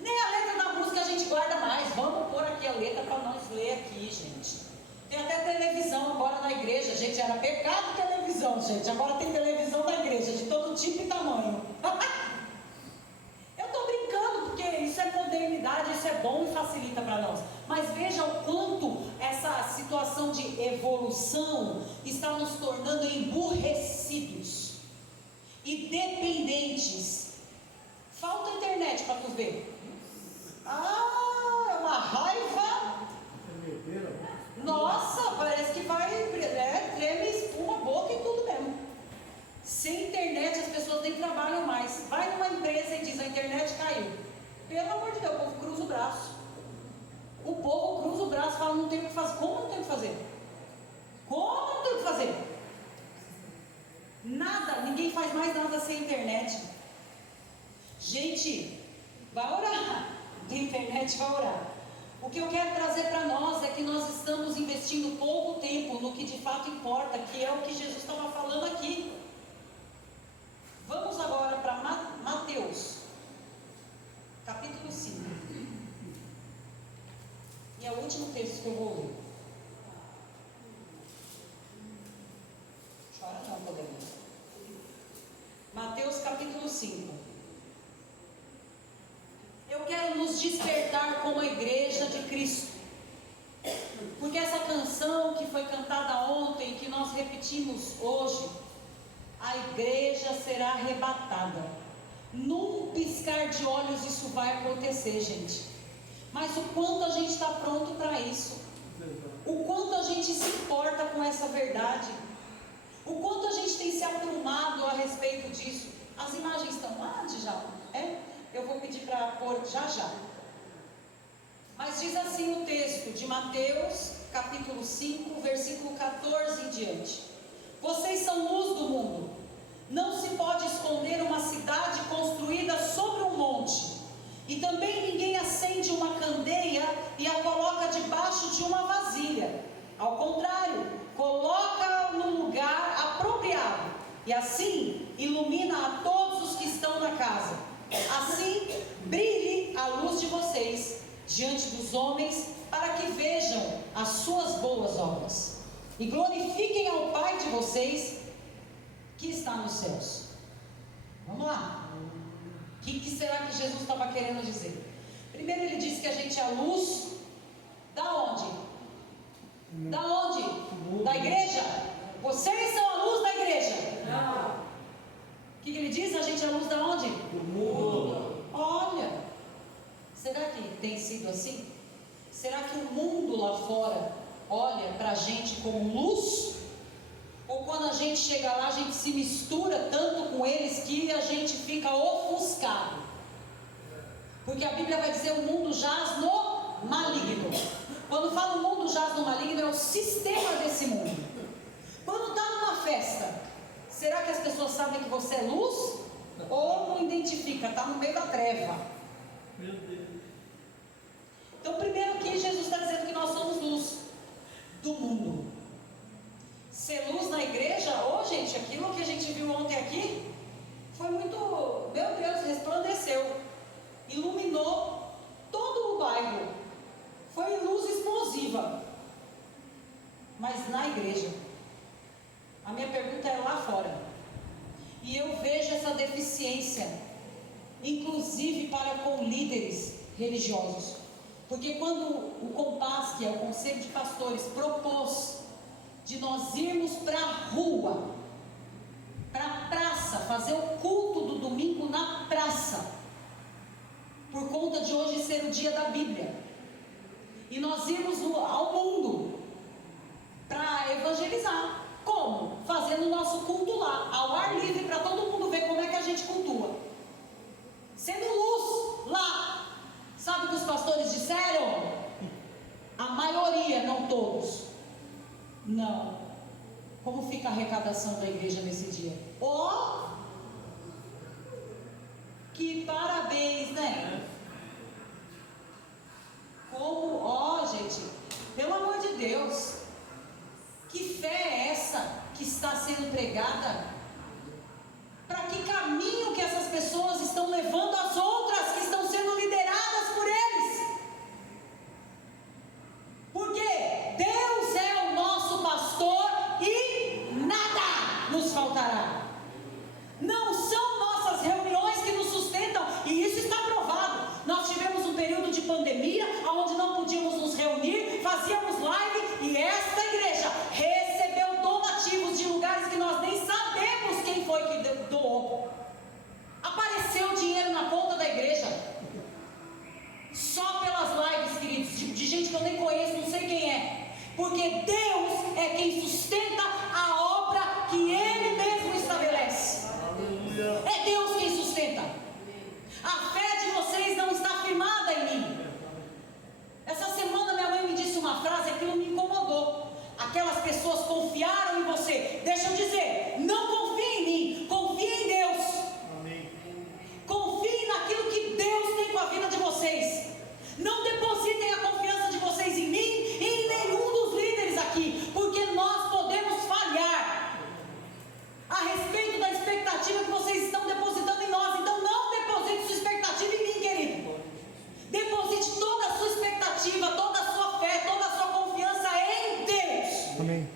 Nem a letra da música a gente guarda mais. Vamos pôr aqui a letra para nós ler aqui, gente. Tem até televisão agora na igreja, gente. Era pecado televisão, gente. Agora tem televisão na igreja, de todo tipo e tamanho. Eu estou brincando, porque isso é modernidade, isso é bom e facilita para nós. Mas veja o quanto essa situação de evolução está nos tornando emburrecidos e dependentes. Falta internet para tu ver. É uma raiva. Nossa, parece que vai, treme, espuma, boca e tudo mesmo. Sem internet as pessoas nem trabalham mais. Vai numa empresa e diz: a internet caiu. Pelo amor de Deus, o povo cruza o braço. O povo cruza o braço e fala: não tem o que fazer. Como não tem o que fazer? Como não tem o que fazer? Nada, ninguém faz mais nada sem internet. Gente, vai orar. Tem internet, vai orar. O que eu quero trazer para nós é que nós estamos investindo pouco tempo no que de fato importa, que é o que Jesus estava falando aqui. Vamos agora para Mateus, capítulo 5. E é o último texto que eu vou ler. Chora não, podemos. Mateus capítulo 5. Eu quero nos despertar como a igreja de Cristo. Porque essa canção que foi cantada ontem, que nós repetimos hoje, a igreja será arrebatada. Num piscar de olhos isso vai acontecer, gente. Mas o quanto a gente está pronto para isso? O quanto a gente se importa com essa verdade? O quanto a gente tem se aprumado a respeito disso? As imagens estão lá, Djalma? Eu vou pedir para pôr já. Mas diz assim o texto de Mateus, capítulo 5, versículo 14 em diante: vocês são luz do mundo. Não se pode esconder uma cidade construída sobre um monte. E também ninguém acende uma candeia e a coloca debaixo de uma vasilha. Ao contrário, coloca-a no lugar apropriado. E assim ilumina a todos os que estão na casa. Assim brilhe a luz de vocês diante dos homens, para que vejam as suas boas obras e glorifiquem ao Pai de vocês que está nos céus. Vamos lá. O que será que Jesus estava querendo dizer? Primeiro ele disse que a gente é a luz. Da onde? Da onde? Da igreja. Vocês são a luz da igreja. Não. O que ele diz? A gente é a luz da onde? Do mundo. Olha, será que tem sido assim? Será que o mundo lá fora olha para a gente como luz? Ou quando a gente chega lá, a gente se mistura tanto com eles que a gente fica ofuscado? Porque a Bíblia vai dizer: o mundo jaz no maligno. Quando fala o mundo jaz no maligno, é o sistema desse mundo. Quando está numa festa, será que as pessoas sabem que você é luz? Ou não identifica, está no meio da treva? Meu Deus. Então primeiro aqui Jesus está dizendo que nós somos luz do mundo. ser luz na igreja, gente, aquilo que a gente viu ontem aqui, foi muito, meu Deus, resplandeceu, iluminou todo o bairro, foi luz explosiva, mas na igreja, a minha pergunta é lá fora, e eu vejo essa deficiência, inclusive para com líderes religiosos, porque quando o COMPAS, que é o Conselho de Pastores, propôs de nós irmos para a rua, para a praça, fazer o culto do domingo na praça, por conta de hoje ser o dia da Bíblia, e nós irmos ao mundo para evangelizar. Como? Fazendo o nosso culto lá, ao ar livre, para todo mundo ver como é que a gente cultua, sendo luz lá. Sabe o que os pastores disseram? A maioria, não todos. Não. Como fica a arrecadação da igreja nesse dia? Que parabéns, né? Como, gente, pelo amor de Deus, que fé é essa que está sendo pregada? Para que caminho que essas pessoas estão levando as outras que estão sendo lideradas por eles? Porque Deus é o nosso pastor e nada nos faltará. Não são nossas reuniões que nos sustentam, e isso está provado. Nós tivemos um período de pandemia, onde não podíamos nos reunir, fazíamos live, e esta igreja recebeu donativos de lugares que nós nem sabemos quem foi que doou. Apareceu dinheiro na conta da igreja, só pelas lives, queridos, de gente que eu nem conheço, não sei quem é, porque Deus é quem sustenta a obra que Ele mesmo estabelece. É Deus quem sustenta. A fé de vocês não está firmada em mim. Essa semana minha mãe me disse uma frase, aquilo me incomodou. Aquelas pessoas confiaram em você. Deixa eu dizer, não confie em mim, confie em Deus. Amém. Confie naquilo que Deus tem com a vida de vocês. Não depositem a confiança de vocês em mim e em nenhum dos líderes aqui, porque nós podemos falhar a respeito da expectativa que vocês estão depositando em nós. Então não deposite sua expectativa em mim, querido. Deposite toda a sua expectativa, toda a sua fé, toda a sua confiança em Deus. Amém.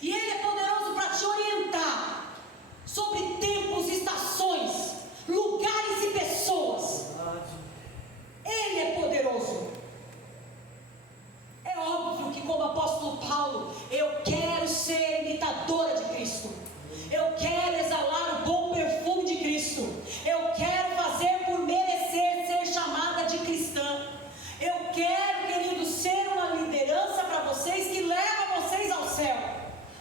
E Ele é poderoso para te orientar sobre tempos, estações, lugares e pessoas. Ele é poderoso. É óbvio que, como apóstolo Paulo, eu quero ser imitadora de Cristo. Eu quero exalar o bom perfume de Cristo. Eu quero fazer por merecer ser chamada de cristã. Eu quero, querido, ser uma liderança para vocês que leva vocês ao céu.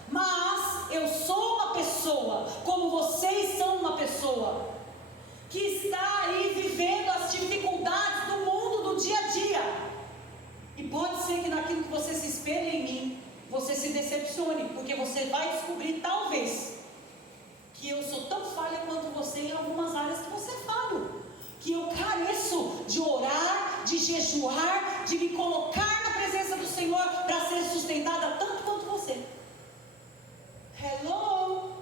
Mas eu sou uma pessoa, como vocês são uma pessoa, que está aí vivendo as dificuldades do mundo, do dia a dia. E pode ser que naquilo que você se espelha em mim, você se decepcione, porque você vai descobrir, talvez, que eu sou tão falha quanto você em algumas áreas que você é falho, que eu careço de orar, de jejuar, de me colocar na presença do Senhor para ser sustentada tanto quanto você. Hello!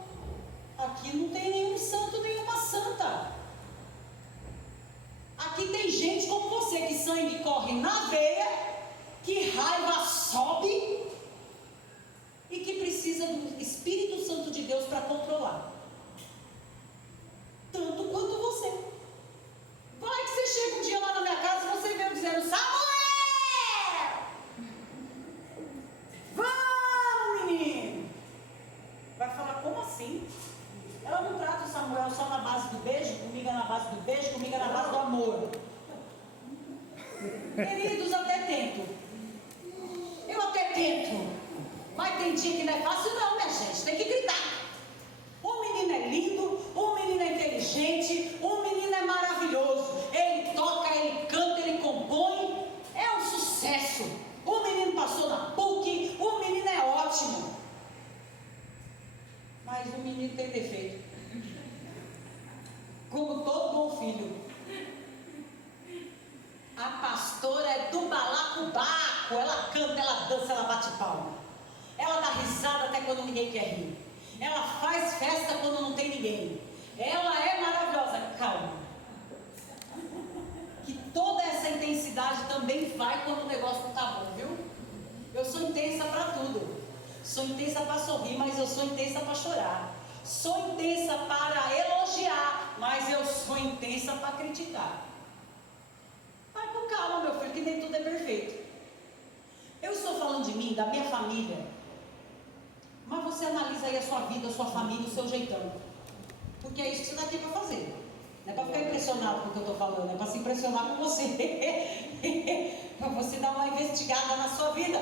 Aqui não tem nenhum santo, nenhuma santa. Aqui tem gente como você, que sangue corre na veia, que raiva sobe e que precisa do Espírito Santo de Deus para controlar. Tanto quanto você. Vai que você chega um dia lá na minha casa e você vê eu dizendo: Samuel! Vamos, menino! Vai falar: como assim? Ela não trata o Samuel só na base do beijo, comigo é na base do beijo, comigo é na base do amor. Queridos, até tento. Eu até tento. Mas tem dia que não é fácil não, minha gente. Tem que gritar. O menino é lindo, o menino é inteligente, o menino é maravilhoso. Ele toca, ele canta, ele compõe. É um sucesso. O menino passou na PUC, o menino é ótimo. Mas o menino tem defeito. Como todo bom filho. A pastora é do balacobaco. Ela canta, ela dança, ela bate palma. É Ela dá risada até quando ninguém quer rir. Ela faz festa quando não tem ninguém. Ela é maravilhosa. Calma. Que toda essa intensidade também vai quando o negócio não tá bom, viu? Eu sou intensa para tudo. Sou intensa para sorrir, mas eu sou intensa para chorar. Sou intensa para elogiar, mas eu sou intensa para criticar. Vai com calma, meu filho, que nem tudo é perfeito. Eu estou falando de mim, da minha família. Mas você analisa aí a sua vida, a sua família, o seu jeitão. Porque é isso que você está aqui para fazer. Não é para ficar impressionado com o que eu estou falando, é para se impressionar com você. Para você dar uma investigada na sua vida.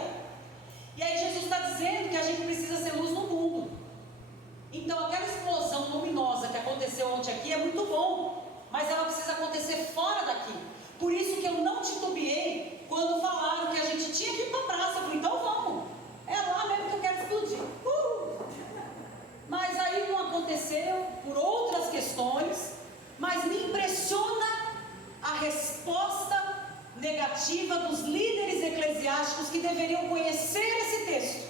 E aí Jesus está dizendo que a gente precisa ser luz no mundo. Então aquela explosão luminosa que aconteceu ontem aqui é muito bom, mas ela precisa acontecer fora daqui. Por isso que eu não titubeei quando falaram que a gente tinha que ir para a praça. Eu falei, então vamos, é lá mesmo que eu quero explodir. Mas aí não aconteceu por outras questões, mas me impressiona a resposta negativa dos líderes eclesiásticos que deveriam conhecer esse texto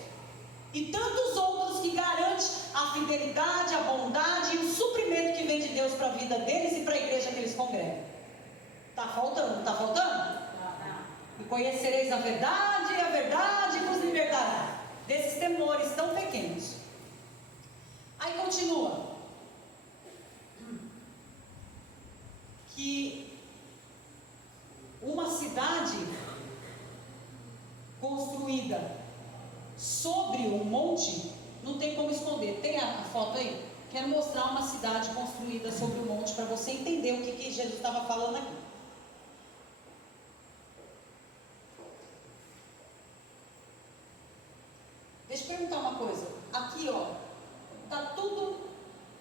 e tantos outros que garantem a fidelidade, a bondade e o suprimento que vem de Deus para a vida deles e para a igreja que eles congregam. Está faltando, não está faltando? E conhecereis a verdade e a verdade vos libertará desses temores tão pequenos. Aí continua que uma cidade construída sobre um monte não tem como esconder. Tem a foto aí? Quero mostrar uma cidade construída sobre um monte para você entender o que Jesus estava falando aqui. Deixa eu perguntar uma coisa. Aqui, ó, tá tudo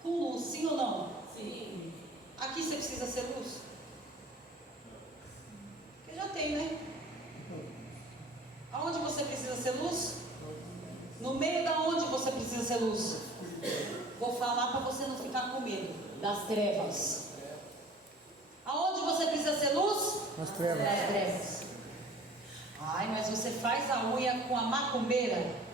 com luz, sim ou não? Sim. Aqui você precisa ser luz? Porque já tem, né? Aonde você precisa ser luz? No meio da onde você precisa ser luz? Vou falar para você não ficar com medo. Das trevas. Aonde você precisa ser luz? Nas trevas. Das trevas. Ai, mas você faz a unha com a macumbeira?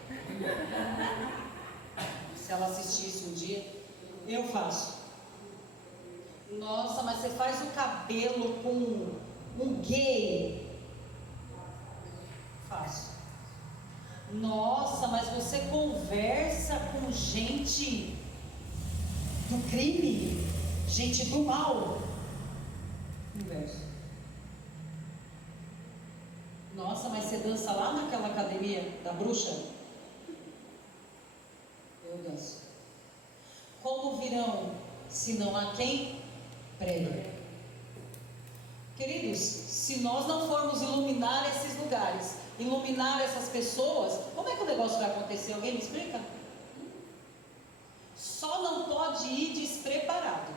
Se ela assistisse um dia, eu faço. Nossa, mas você faz o cabelo com um gay? Faço. Nossa, mas você conversa com gente do crime, gente do mal? Converso. Nossa, mas você dança lá naquela academia da bruxa? Eu danço. Como virão, se não há quem pregue? Queridos, se nós não formos iluminar esses lugares, iluminar essas pessoas, como é que o negócio vai acontecer? Alguém me explica? Só não pode ir despreparado.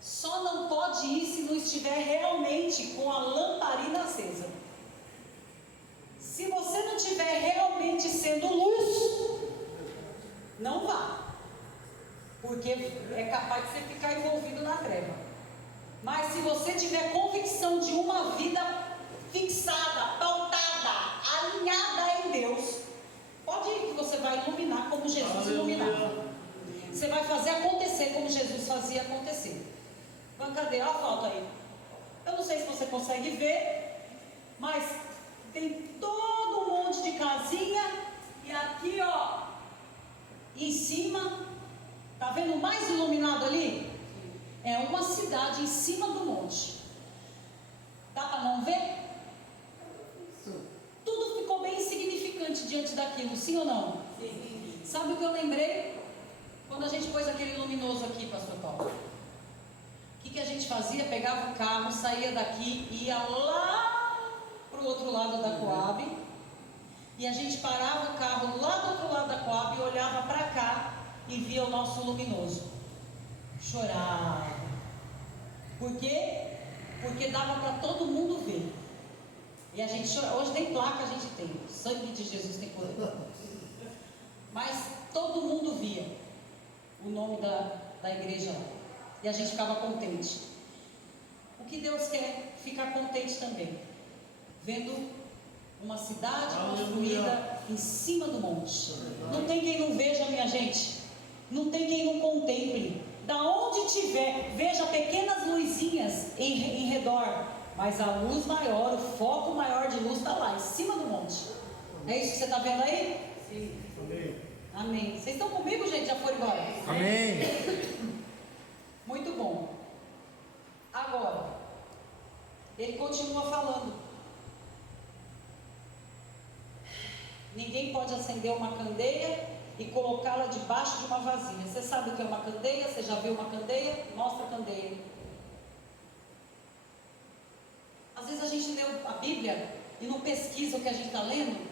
Só não pode ir se não estiver realmente com a lamparina acesa. Se você não estiver realmente sendo luz, não vá. Porque é capaz de você ficar envolvido na treva. Mas se você tiver convicção de uma vida fixada, pautada, alinhada em Deus, pode ir que você vai iluminar como Jesus iluminava. Você vai fazer acontecer como Jesus fazia acontecer. Bancadeira, olha a foto aí. Eu não sei se você consegue ver, mas tem todo um monte de casinha e aqui, ó, em cima, tá vendo o mais iluminado ali? É uma cidade em cima do monte. Dá para não ver? Tudo ficou bem insignificante diante daquilo, sim ou não? Sim. Sabe o que eu lembrei? Quando a gente pôs aquele luminoso aqui, pastor Paulo. O que a gente fazia? Pegava o carro, saía daqui, ia lá para o outro lado da Coab, e a gente parava o carro lá do outro lado da Coab e olhava para cá e via o nosso luminoso. Chorava. Por quê? Porque dava para todo mundo ver. E a gente chora. Hoje nem placa a gente tem. O sangue de Jesus tem poder. Mas todo mundo via o nome da igreja lá. E a gente ficava contente. O que Deus quer? Ficar contente também. Vendo uma cidade construída em cima do monte. Não tem quem não veja, minha gente. Não tem quem não contemple. Da onde tiver, veja pequenas luzinhas em redor. Mas a luz maior, o foco maior de luz está lá, em cima do monte. É isso que você está vendo aí? Sim. Amém. Amém. Vocês estão comigo, gente? Já foram embora? Amém. Muito bom. Agora, ele continua falando. Ninguém pode acender uma candeia e colocá-la debaixo de uma vasilha. Você sabe o que é uma candeia? Você já viu uma candeia? Mostra a candeia. Às vezes a gente lê a Bíblia e não pesquisa o que a gente está lendo.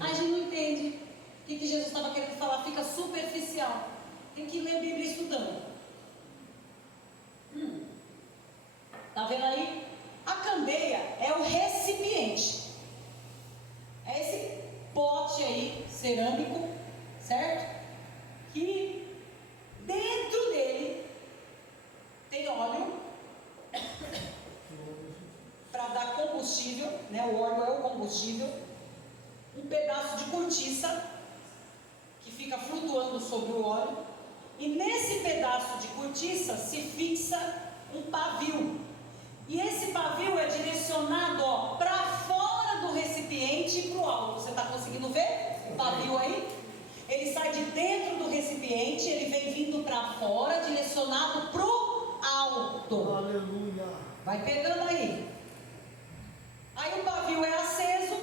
Aí a gente não entende o que Jesus estava querendo falar. Fica superficial. Tem que ler a Bíblia estudando. Está vendo aí? A candeia é o recipiente. É esse pote aí, cerâmico, certo? Que dentro dele tem óleo para dar combustível, né? O óleo é o combustível. Um pedaço de cortiça que fica flutuando sobre o óleo. E nesse pedaço de cortiça se fixa um pavio. E esse pavio é direcionado para fora do recipiente e para o alto. Você está conseguindo ver o pavio aí? Ele sai de dentro do recipiente, ele vem vindo para fora, direcionado para o alto. Aleluia. Vai pegando aí. Aí o pavio é aceso.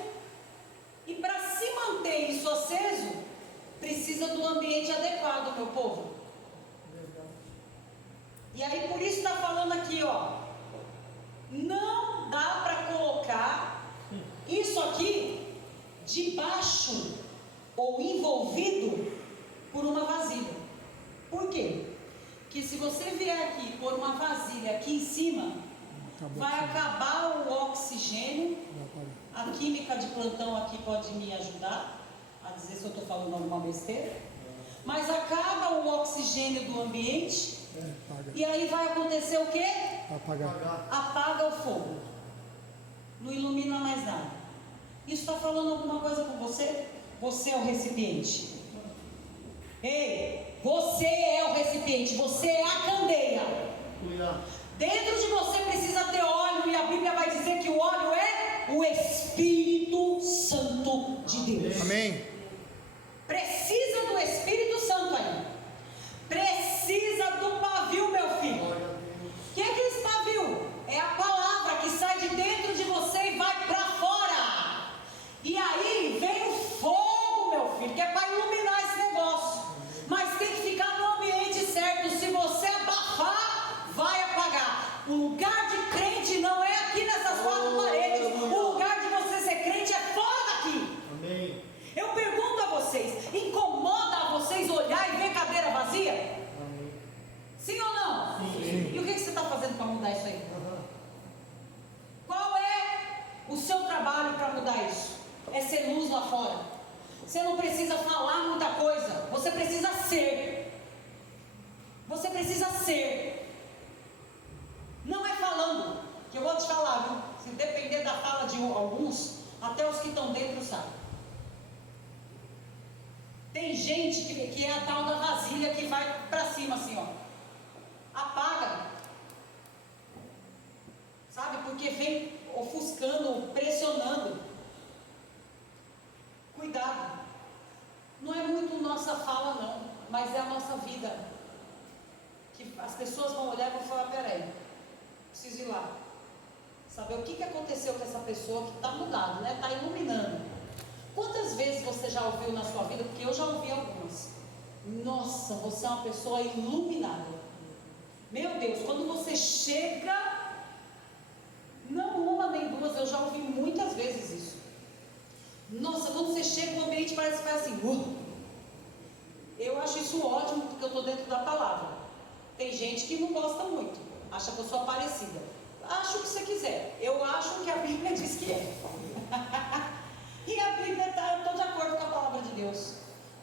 E para se manter isso aceso, precisa do ambiente adequado, meu povo. E aí por isso está falando aqui, ó. Não dá para colocar isso aqui debaixo ou envolvido por uma vasilha. Por quê? Porque se você vier aqui por uma vasilha aqui em cima, vai acabar o oxigênio. A química de plantão aqui pode me ajudar a dizer se eu estou falando alguma besteira. Mas acaba o oxigênio do ambiente. E aí vai acontecer o quê? Apaga o fogo. Não ilumina mais nada. Isso está falando alguma coisa com você? Você é o recipiente. Ei, você é o recipiente. Você é a candeia. Dentro de você precisa ter óleo. E a Bíblia vai dizer que o óleo é o Espírito Santo de Deus. Amém. Precisa do Espírito Santo aí. Precisa do pavio, meu filho. O que é esse pavio? É a palavra que sai de dentro de você e vai para fora. E aí vem o fogo, meu filho, que é para iluminar esse negócio. Mas tem que ficar no ambiente certo. Se você abafar, vai apagar. O lugar de crente não é aqui nessas quatro paredes. O lugar de você ser crente é fora daqui. Amém. Eu pergunto a vocês, incomoda a vocês olhar e ver cadeira vazia? Amém. Sim ou não? Sim. E o que você está fazendo para mudar isso aí? Qual é o seu trabalho para mudar isso? É ser luz lá fora. Você não precisa falar muita coisa, você precisa ser. Você precisa ser. Não é falando, que eu vou te falar, viu? Se depender da fala de alguns, até os que estão dentro sabem. Tem gente que é a tal da vasilha que vai para cima assim, ó. Apaga. Sabe? Porque vem ofuscando, pressionando. Cuidado. Não é muito nossa fala não, mas é a nossa vida. Que as pessoas vão olhar e vão falar, peraí, preciso ir lá. Saber o que aconteceu com essa pessoa que está mudado, né? Está iluminando. Quantas vezes você já ouviu na sua vida? Porque eu já ouvi algumas. Nossa, você é uma pessoa iluminada. Meu Deus, quando você chega, não uma nem duas, eu já ouvi muitas vezes isso. Nossa, quando você chega, o ambiente parece que faz assim. Eu acho isso ótimo, porque eu estou dentro da palavra. Tem gente que não gosta muito, acha que eu sou parecida. Acho o que você quiser. Eu acho que a Bíblia diz que é. E a Bíblia está, eu estou de acordo com a palavra de Deus.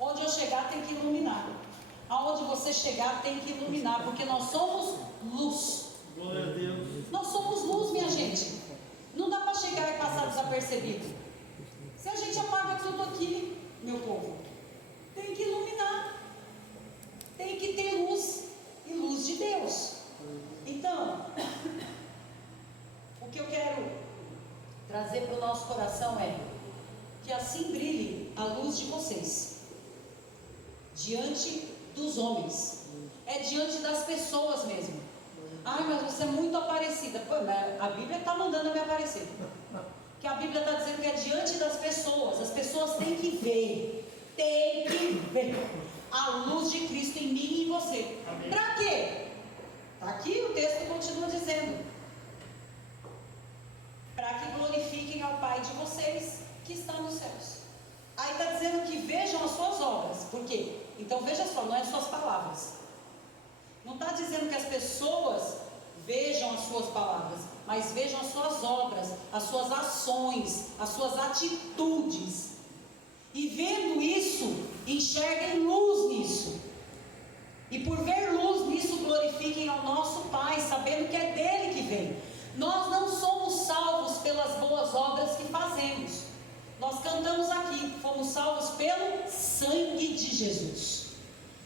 Onde eu chegar tem que iluminar. Aonde você chegar tem que iluminar, porque nós somos luz. Glória a Deus. Nós somos luz, minha gente. Não dá para chegar e passar desapercebido. Se a gente apaga tudo aqui, meu povo? Tem que iluminar. Tem que ter luz e luz de Deus. Então, o que eu quero trazer para o nosso coração é que assim brilhe a luz de vocês diante dos homens, é diante das pessoas mesmo. Ai, mas você é muito aparecida. Pô, a Bíblia está mandando eu me aparecer, que a Bíblia está dizendo que é diante das pessoas. As pessoas têm que ver a luz de Cristo em mim e em você. Para quê? Aqui o texto continua dizendo: para que glorifiquem ao Pai de vocês que está nos céus. Aí está dizendo que vejam as suas obras. Por quê? Então veja só, não é as suas palavras. Não está dizendo que as pessoas vejam as suas palavras, mas vejam as suas obras, as suas ações, as suas atitudes. E vendo isso, enxerguem luz nisso. E por ver luz nisso, glorifiquem ao nosso Pai, sabendo que é dele que vem. Nós não somos salvos pelas boas obras que fazemos. Nós cantamos aqui, fomos salvos pelo sangue de Jesus.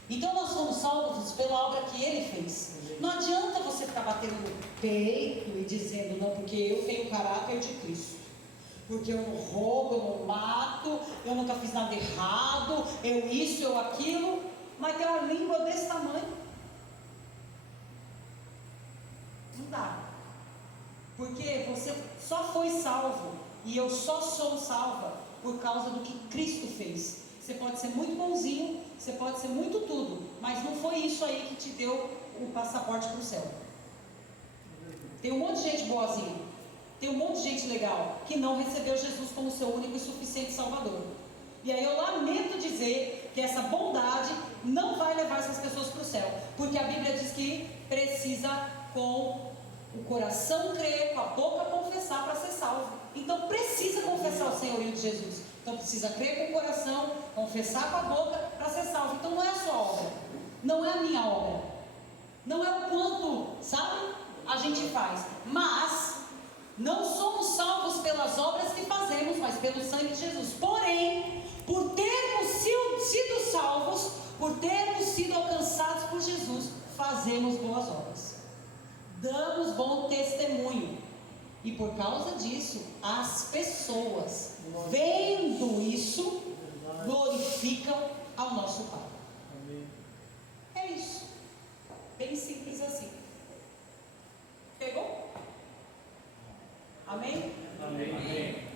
Então nós fomos salvos pela obra que Ele fez. Não adianta você ficar batendo no peito e dizendo: não, porque eu tenho o caráter de Cristo, porque eu não roubo, eu não mato, eu nunca fiz nada errado, eu isso, eu aquilo. Mas tem uma língua desse tamanho. Não dá. Porque você só foi salvo, e eu só sou salva por causa do que Cristo fez. Você pode ser muito bonzinho, você pode ser muito tudo, mas não foi isso aí que te deu o passaporte para o céu. Tem um monte de gente boazinha, tem um monte de gente legal que não recebeu Jesus como seu único e suficiente Salvador. E aí eu lamento dizer que essa bondade não vai levar essas pessoas para o céu, porque a Bíblia diz que precisa com o coração crer, com a boca confessar para ser salvo. Então precisa confessar o senhorio de Jesus. Então precisa crer com o coração, confessar com a boca para ser salvo. Então não é a sua obra, não é a minha obra, não é o quanto, sabe, a gente faz. Mas não somos salvos pelas obras que fazemos, mas pelo sangue de Jesus. Porém, por termos sido salvos, por termos sido alcançados por Jesus, fazemos boas obras, damos bom testemunho. E por causa disso, as pessoas veem